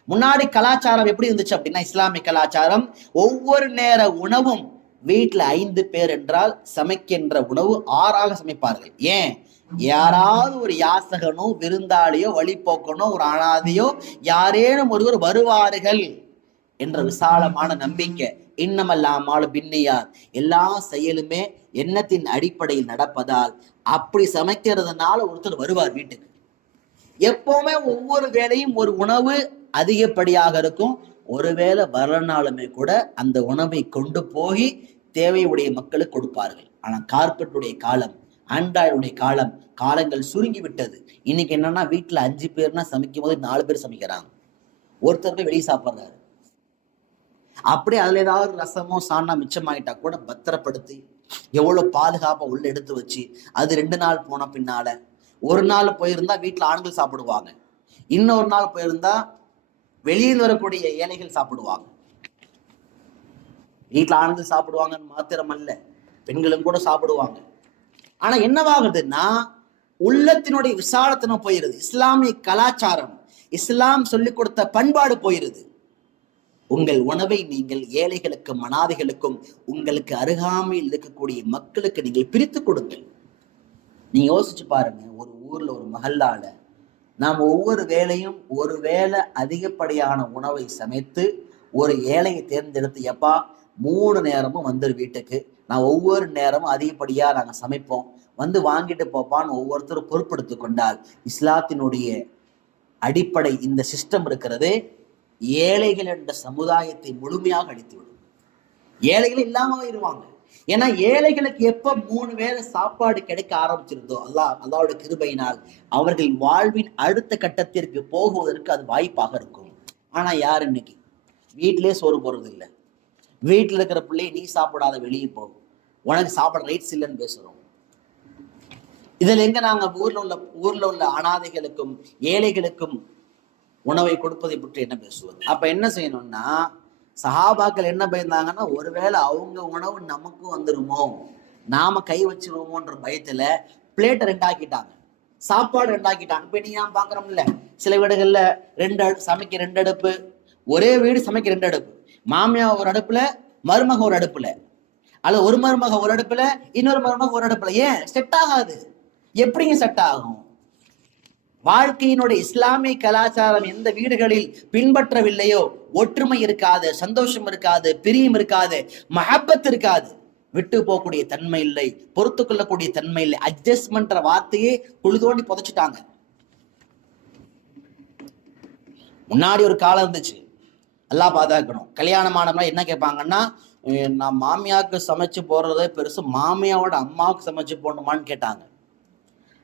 முன்னாடி கலாச்சாரம் எப்படி இருந்துச்சு அப்படின்னா, இஸ்லாமிய கலாச்சாரம் ஒவ்வொரு நேர உணவும் வீட்டுல 5 பேர் என்றால் சமைக்கின்ற உணவு 6ஆக சமைப்பார்கள். ஏன்? யாராவது ஒரு யாசகனோ விருந்தாளியோ வழிபோக்கனோ ஒரு அனாதையோ யாரேனும் ஒருவர் வருவார்கள் என்ற விசாலமான நம்பிக்கை. இன்னமல்லாமாலு பின்னியார், எல்லா செயலுமே எண்ணத்தின் அடிப்படையில் நடப்பதால் அப்படி சமைக்கிறதுனால ஒருத்தர் வருவார் வீட்டுக்கு. எப்பவுமே ஒவ்வொரு வேளையும் ஒரு உணவு அதிகப்படியாக இருக்கும். ஒருவேளை வரனாலுமே கூட அந்த உணவை கொண்டு போய் தேவையுடைய மக்களுக்கு கொடுப்பார்கள். ஆனா கார்பெட்டுடைய காலம், ஆண்ட்ராய்டுடைய காலங்கள் சுருங்கி விட்டது. இன்னைக்கு என்னன்னா, வீட்டுல 5 பேர்னா சமைக்கும் போது 4 பேர் சமைக்கிறாங்க. ஒருத்தர் போய் வெளியே சாப்பிட்றாரு. அப்படியே அதுல ஏதாவது ரசமோ சாணா மிச்சமாயிட்டா கூட பத்திரப்படுத்தி எவ்வளவு பாதுகாப்பா உள்ள எடுத்து வச்சு, அது 2 நாள் போன பின்னால, ஒரு நாள் போயிருந்தா வீட்டுல ஆண்கள் சாப்பிடுவாங்க, இன்னொரு நாள் போயிருந்தா வெளியில் வரக்கூடிய ஏழைகள் சாப்பிடுவாங்க. வீட்டுல ஆண்கள் சாப்பிடுவாங்கன்னு மாத்திரமல்ல, பெண்களும் கூட சாப்பிடுவாங்க. ஆனா என்னவாகுதுன்னா, உள்ளத்தினுடைய விசாலத்தினம் போயிருது. இஸ்லாமிய கலாச்சாரம், இஸ்லாம் சொல்லிக் கொடுத்த பண்பாடு போயிருது. உங்கள் உணவை நீங்கள் ஏழைகளுக்கும் அனாதைகளுக்கும் உங்களுக்கு அருகாமையில் இருக்கக்கூடிய மக்களுக்கு நீங்கள் பிரித்து கொடுங்கள். நீங்க யோசிச்சு பாருங்க, ஒரு ஊர்ல ஒரு மஹல்லால நாம் ஒவ்வொரு வேளையும் ஒரு வேளை அதிகப்படியான உணவை சமைத்து ஒரு ஏழையை தேர்ந்தெடுத்து, எப்பா 3 நேரமும் வந்துரு வீட்டுக்கு, நான் ஒவ்வொரு நேரமும் அதிகப்படியா நாங்க சமைப்போம், வந்து வாங்கிட்டு போப்பான்னு ஒவ்வொருத்தரும் பொறுப்பெடுத்து கொண்டால், இஸ்லாத்தினுடைய அடிப்படை இந்த சிஸ்டம் இருக்கிறது, ஏழைகள் என்ற சமுதாயத்தை முழுமையாக அழித்துவிடும். ஏழைகள் இல்லாம இருவாங்க. ஏன்னா ஏழைகளுக்கு எப்ப 3 வேளை சாப்பாடு கிடைக்க ஆரம்பிச்சிருந்தோ, அல்லாஹ்வுடைய கிருபையினால் அவர்கள் வாழ்வின் அடுத்த கட்டத்திற்கு போகுவதற்கு அது வாய்ப்பாக இருக்கும். ஆனா யார் இன்னைக்கு வீட்டிலே சோறு போறது இல்லை. வீட்டுல இருக்கிற பிள்ளையை நீ சாப்பிடாத, வெளியே போகும், உனக்கு சாப்பிட ரைட்ஸ் இல்லைன்னு பேசுறோம். இதுல எங்க நாங்க ஊர்ல உள்ள அனாதைகளுக்கும் ஏழைகளுக்கும் உணவை கொடுப்பதை பற்றி என்ன பேசுவது? அப்ப என்ன செய்யணும்னா, சஹாபாக்கள் என்ன பயந்தாங்கன்னா, ஒருவேளை அவங்க உணவு நமக்கும் வந்துருமோ, நாம கை வச்சிருவோமோன்ற பயத்துல பிளேட்டை 2 ஆக்கிட்டாங்க, சாப்பாடு 2 ஆக்கிட்டாங்க. இப்ப நீ நான் பாக்குறோம்ல, சில வீடுகள்ல 2 சமைக்க 2 அடுப்பு, ஒரே வீடு சமைக்க 2 அடுப்பு, மாமியா ஒரு அடுப்புல, மருமக ஒரு அடுப்புல, அல்ல ஒரு மருமக ஒரு அடுப்புல, இன்னொரு மருமக ஒரு அடுப்புல. ஏன் செட் ஆகாது? எப்படிங்க செட் ஆகும்? வாழ்க்கையினுடைய இஸ்லாமிய கலாச்சாரம் எந்த வீடுகளில் பின்பற்றவில்லையோ, ஒற்றுமை இருக்காது, சந்தோஷம் இருக்காது, பிரியம் இருக்காது, மஹப்பத் இருக்காது, விட்டு போகக்கூடிய தன்மை இல்லை, பொறுத்து கொள்ளக்கூடிய தன்மை இல்லை. அட்ஜஸ்ட்மெண்ட் வார்த்தையே குழி தோண்டி புதைச்சிட்டாங்க. முன்னாடி ஒரு காலம் இருந்துச்சு, எல்லாம் பாதுகாக்கணும். கல்யாணமானவங்க என்ன கேட்பாங்கன்னா, நான் மாமியாவுக்கு சமைச்சு போடுறதே பெருசு, மாமியாவோட அம்மாவுக்கு சமைச்சு போடணுமான்னு கேட்டாங்க.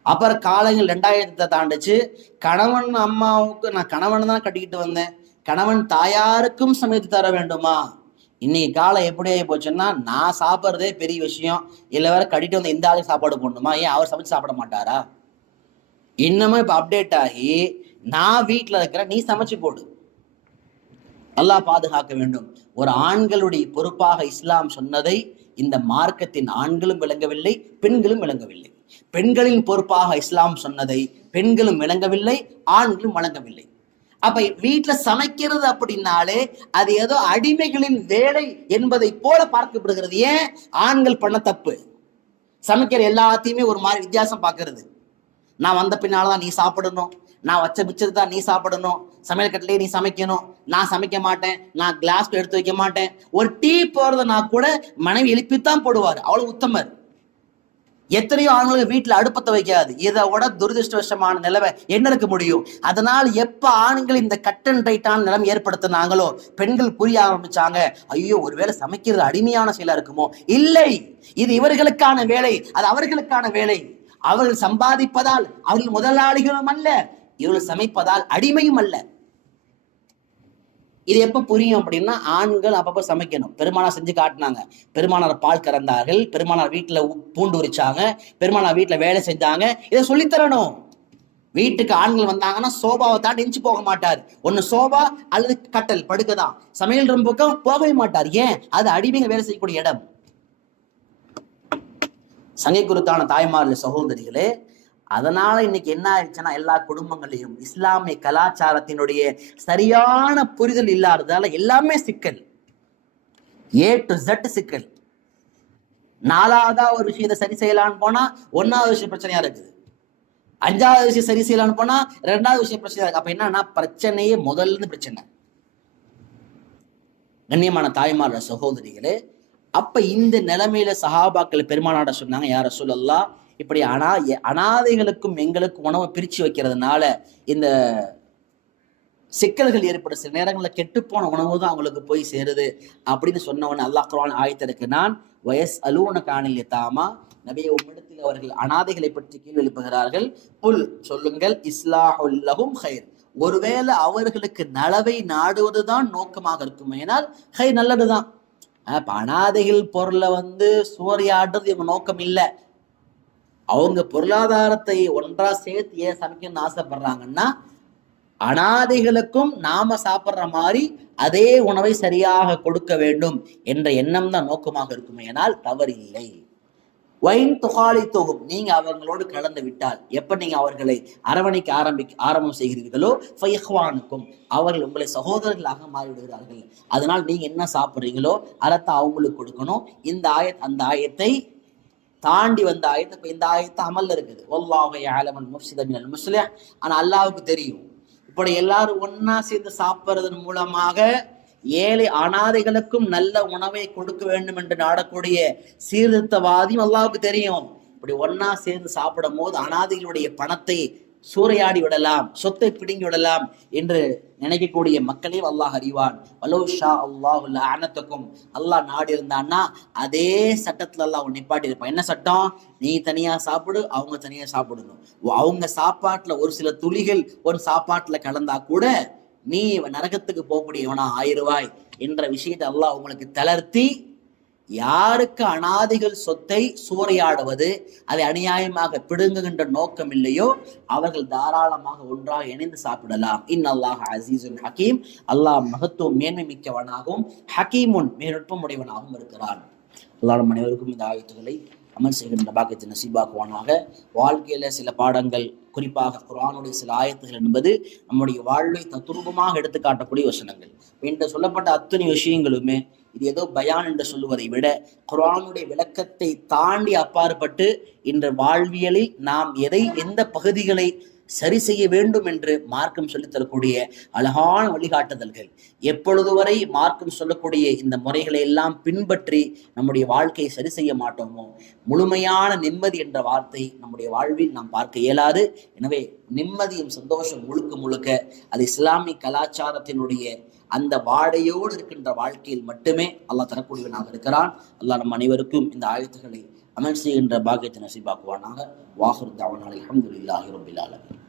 அப்புறம் காலங்கள் 2000 தாண்டுச்சு. கணவன் அம்மாவுக்கு, நான் கணவன் தான் கட்டிக்கிட்டு வந்தேன், கணவன் தாயாருக்கும் சமைத்து தர வேண்டுமா? இன்னைக்கு காலம் எப்படி ஆகி போச்சுன்னா, நான் சாப்பிட்றதே பெரிய விஷயம், இல்லை வேற கட்டிட்டு வந்து இந்த ஆளுக்கு சாப்பாடு போடணுமா? ஏன் அவர் சமைச்சு சாப்பிட மாட்டாரா? இன்னமும் இப்ப அப்டேட் ஆகி, நான் வீட்டுல இருக்கிறேன், நீ சமைச்சு போடு. அல்லாஹ் பாதுகாக்க வேண்டும். ஒரு ஆண்களுடைய பொறுப்பாக இஸ்லாம் சொன்னதை இந்த மார்க்கத்தின் ஆண்களும் விளங்கவில்லை, பெண்களும் விளங்கவில்லை. பெண்களின் பொறுப்பாக இஸ்லாம் சொன்னதை பெண்களும் விளங்கவில்லை, ஆண்களும் வழங்கவில்லை. அப்ப வீட்டுல சமைக்கிறது அப்படின்னாலே அது ஏதோ அடிமைகளின் வேலை என்பதை போல பார்க்கப்படுகிறது. ஏன்? ஆண்கள் பண்ண தப்பு. சமைக்கிற எல்லாத்தையுமே ஒரு மாதிரி வித்தியாசம் பார்க்கறது. நான் வந்த பின்னால்தான் நீ சாப்பிடணும், நான் வச்ச மிச்சத்தை தான் நீ சாப்பிடணும், சமையல் கட்டிலே நீ சமைக்கணும், நான் சமைக்க மாட்டேன், நான் கிளாஸ்ல எடுத்து வைக்க மாட்டேன். ஒரு டீ போறதுனா கூட மனைவி எழுப்பித்தான் போடுவார், அவ்வளவு உத்தமர். எத்தனையோ ஆண்களுக்கு வீட்டுல அடுப்பத்தை வைக்காது. இதை விட துரதிருஷ்டவசமான நிலைமை என்ன இருக்க முடியும்? அதனால் எப்ப ஆண்கள் இந்த கட் அண்ட் ரைட்டான நிலைமை ஏற்படுத்தினாங்களோ, பெண்கள் புரிய ஆரம்பிச்சாங்க, ஐயோ ஒருவேளை சமைக்கிறது அடிமையான செயலா இருக்குமோ? இல்லை, இது இவர்களுக்கான வேலை, அது அவர்களுக்கான வேலை. அவர்கள் சம்பாதிப்பதால் அவர்கள் முதலாளிகளும் அல்ல, இவர்கள் சமைப்பதால் அடிமையும் அல்ல. இது எப்ப புரியும் அப்படின்னா, ஆண்கள் அப்பப்ப சமைக்கணும். பெருமானார் செஞ்சு காட்டினாங்க. பெருமானார் பால் கறந்தார்கள், பெருமானார் வீட்டுல பூண்டு உரிச்சாங்க, பெருமானார் வீட்டுல வேலை செஞ்சாங்க. இதை சொல்லித்தரணும். வீட்டுக்கு ஆண்கள் வந்தாங்கன்னா சோபாவை தாண்டி எஞ்சி போக மாட்டார். ஒண்ணு சோபா அல்லது கட்டல் படுக்கதான். சமையல் ரூம் பக்கம் போகவே மாட்டார். ஏன்? அது அடிமைங்க வேலை செய்யக்கூடிய இடம். சங்கை குருத்தான தாய்மார்களே, சகோதரிகளே, அதனால இன்னைக்கு என்ன ஆயிடுச்சுன்னா, எல்லா குடும்பங்களையும் இஸ்லாமிய கலாச்சாரத்தினுடைய சரியான புரிதல் இல்லாததால எல்லாமே சிக்கல். A to Z சிக்கல். 4வதா ஒரு விஷயத்தை சரி செய்யலான்னு போனா 1வது விஷயம் பிரச்சனையா இருக்குது. 5வது விஷயம் சரி செய்யலான்னு போனா 2வது விஷயம் பிரச்சனையா இருக்கு. அப்ப என்னன்னா, பிரச்சனையே முதல்ல பிரச்சனை. கண்ணியமான தாய்மார சகோதரிகளே, அப்ப இந்த நிலைமையில சஹாபாக்கள் பெருமானாட சொன்னாங்க, யா ரசூலல்லாஹ், இப்படி அனாதைகளுக்கும் எங்களுக்கும் உணவை பிரிச்சு வைக்கிறதுனால இந்த சிக்கல்கள் ஏற்படும். சில நேரங்களில் கெட்டுப்போன உணவு தான் அவங்களுக்கு போய் சேருது அப்படின்னு சொன்னவன் அல்லாஹ் குர்ஆன் ஆயத்திற்கு, நான் வயஸ் அலூன காணில் யதாமா, நபியே உம்மிடத்தில் அவர்கள் அனாதைகளை பற்றி கேள்வி எழுப்புகிறார்கள். புல், சொல்லுங்கள், இஸ்லாஹுல் லஹும் ஹைர், ஒருவேளை அவர்களுக்கு நலவை நாடுவதுதான் நோக்கமாக இருக்கும், ஏனால் ஹை நல்லதுதான். அனாதைகள் பொருளை சூறையாடுறது இவங்க நோக்கம் இல்லை. அவங்க பொருளாதாரத்தை ஒன்றா சேர்த்து ஏன் சமைக்கணும்னு ஆசைப்படுறாங்கன்னா, அனாதைகளுக்கும் நாம சாப்பிட்ற மாதிரி அதே உணவை சரியாக கொடுக்க வேண்டும் என்ற எண்ணம் தான் நோக்கமாக இருக்கும். ஏனால் தவறில்லை. வைன் துகாலி தொகும், நீங்க அவங்களோடு கலந்து விட்டால், எப்ப நீங்க அவர்களை அரவணைக்க ஆரம்பம் செய்கிறீர்களோ, ஃபயஹ்வானுக்கும், அவர்கள் உங்களை சகோதரர்களாக மாறிவிடுகிறார்கள். அதனால் நீங்க என்ன சாப்பிட்றீங்களோ அதைத்தான் அவங்களுக்கு கொடுக்கணும். இந்த அந்த ஆயத்தை தாண்டி வந்த ஆயத்தை, இப்ப இந்த ஆயத்தை அமல்ல இருக்குது. வல்லாஹு யஅலமுல் முஃப்ஸித மினல் முஸ்லிஹ், ஆனா அல்லாஹ்வுக்கு தெரியும். இப்படி எல்லாரும் ஒன்னா சேர்ந்து சாப்பிடுறதன் மூலமாக ஏழை அனாதைகளுக்கும் நல்ல உணவை கொடுக்க வேண்டும் என்று நாடக்கூடிய சீர்திருத்தவாதியும் அல்லாஹ்வுக்கு தெரியும். இப்படி ஒன்னா சேர்ந்து சாப்பிடும் போது அனாதைகளுடைய பணத்தை சூறையாடி விடலாம், சொத்தை பிடுங்கி விடலாம் என்று நினைக்கக்கூடிய மக்களையும் அல்லாஹ் அறிவான். வலௌஷா அல்லாஹு லஅனத்துக்கும், அல்லாஹ் நாடி இருந்தான்னா அதே சட்டத்துல அல்லாஹ் நிப்பாட்டி இருப்பான். என்ன சட்டம்? நீ தனியா சாப்பிடு, அவங்க தனியா சாப்பிடணும். அவங்க சாப்பாட்டுல ஒரு சில துளிகள் ஒரு சாப்பாட்டுல கலந்தா கூட நீ நரகத்துக்கு போகக்கூடியவனா ஆயிருவாய் என்ற விஷயத்தை அல்லாஹ் உங்களுக்கு தளர்த்தி, யாருக்கு அனாதைகள் சொத்தை சூறையாடுவது, அதை அநியாயமாக பிடுங்குகின்ற நோக்கம் இல்லையோ அவர்கள் தாராளமாக ஒன்றாக இணைந்து சாப்பிடலாம். இன்னல்லாஹ் அஸீஸுன் ஹக்கீம், அல்லாஹ் மகத்துவம் மேன்மை மிக்கவனாகவும் ஹக்கீமுன் மேற்பம் உடையவனாகவும் இருக்கிறான். அல்லாஹ் நம் அனைவருக்கும் இந்த ஆயத்துக்களை அமல் செய்கின்ற பாக்கியத்தை நசீபாக்குவானாக. வாழ்க்கையில சில பாடங்கள், குறிப்பாக குர்ஆனுடைய சில ஆயத்துகள் என்பது நம்முடைய வாழ்வை தத்துரூபமாக எடுத்து காட்டக்கூடிய வசனங்கள். இன்று சொல்லப்பட்ட அத்தனை விஷயங்களுமே இது ஏதோ பயான் என்று சொல்லுவதை விட குர்ஆனுடைய விளக்கத்தை தாண்டி அப்பாற்பட்டு இன்று வாழ்வியலில் நாம் எந்த பகுதிகளை சரி செய்ய வேண்டும் என்று மார்க்கம் சொல்லித் தரக்கூடிய அழகான வழிகாட்டுதல்கள். எப்பொழுது வரை மார்க்கம் சொல்லக்கூடிய இந்த முறைகளை எல்லாம் பின்பற்றி நம்முடைய வாழ்க்கையை சரி செய்ய மாட்டோமோ, முழுமையான நிம்மதி என்ற வார்த்தை நம்முடைய வாழ்வில் நாம் பார்க்க இயலாது. எனவே நிம்மதியும் சந்தோஷம் முழுக்க அது இஸ்லாமிய கலாச்சாரத்தினுடைய அந்த வாடையோடு இருக்கின்ற வாழ்க்கையில் மட்டுமே அல்லாஹ் தரக்கூடியவனாக இருக்கிறான். அல்லாஹ் நம் அனைவருக்கும் இந்த ஆயத்துக்களை அமல் செய்கின்ற பாக்கியத்தை நசீபாக்குவானாக. வாஹிர் தஅவானா அல்ஹம்துலில்லாஹி ரப்பில் ஆலமீன்.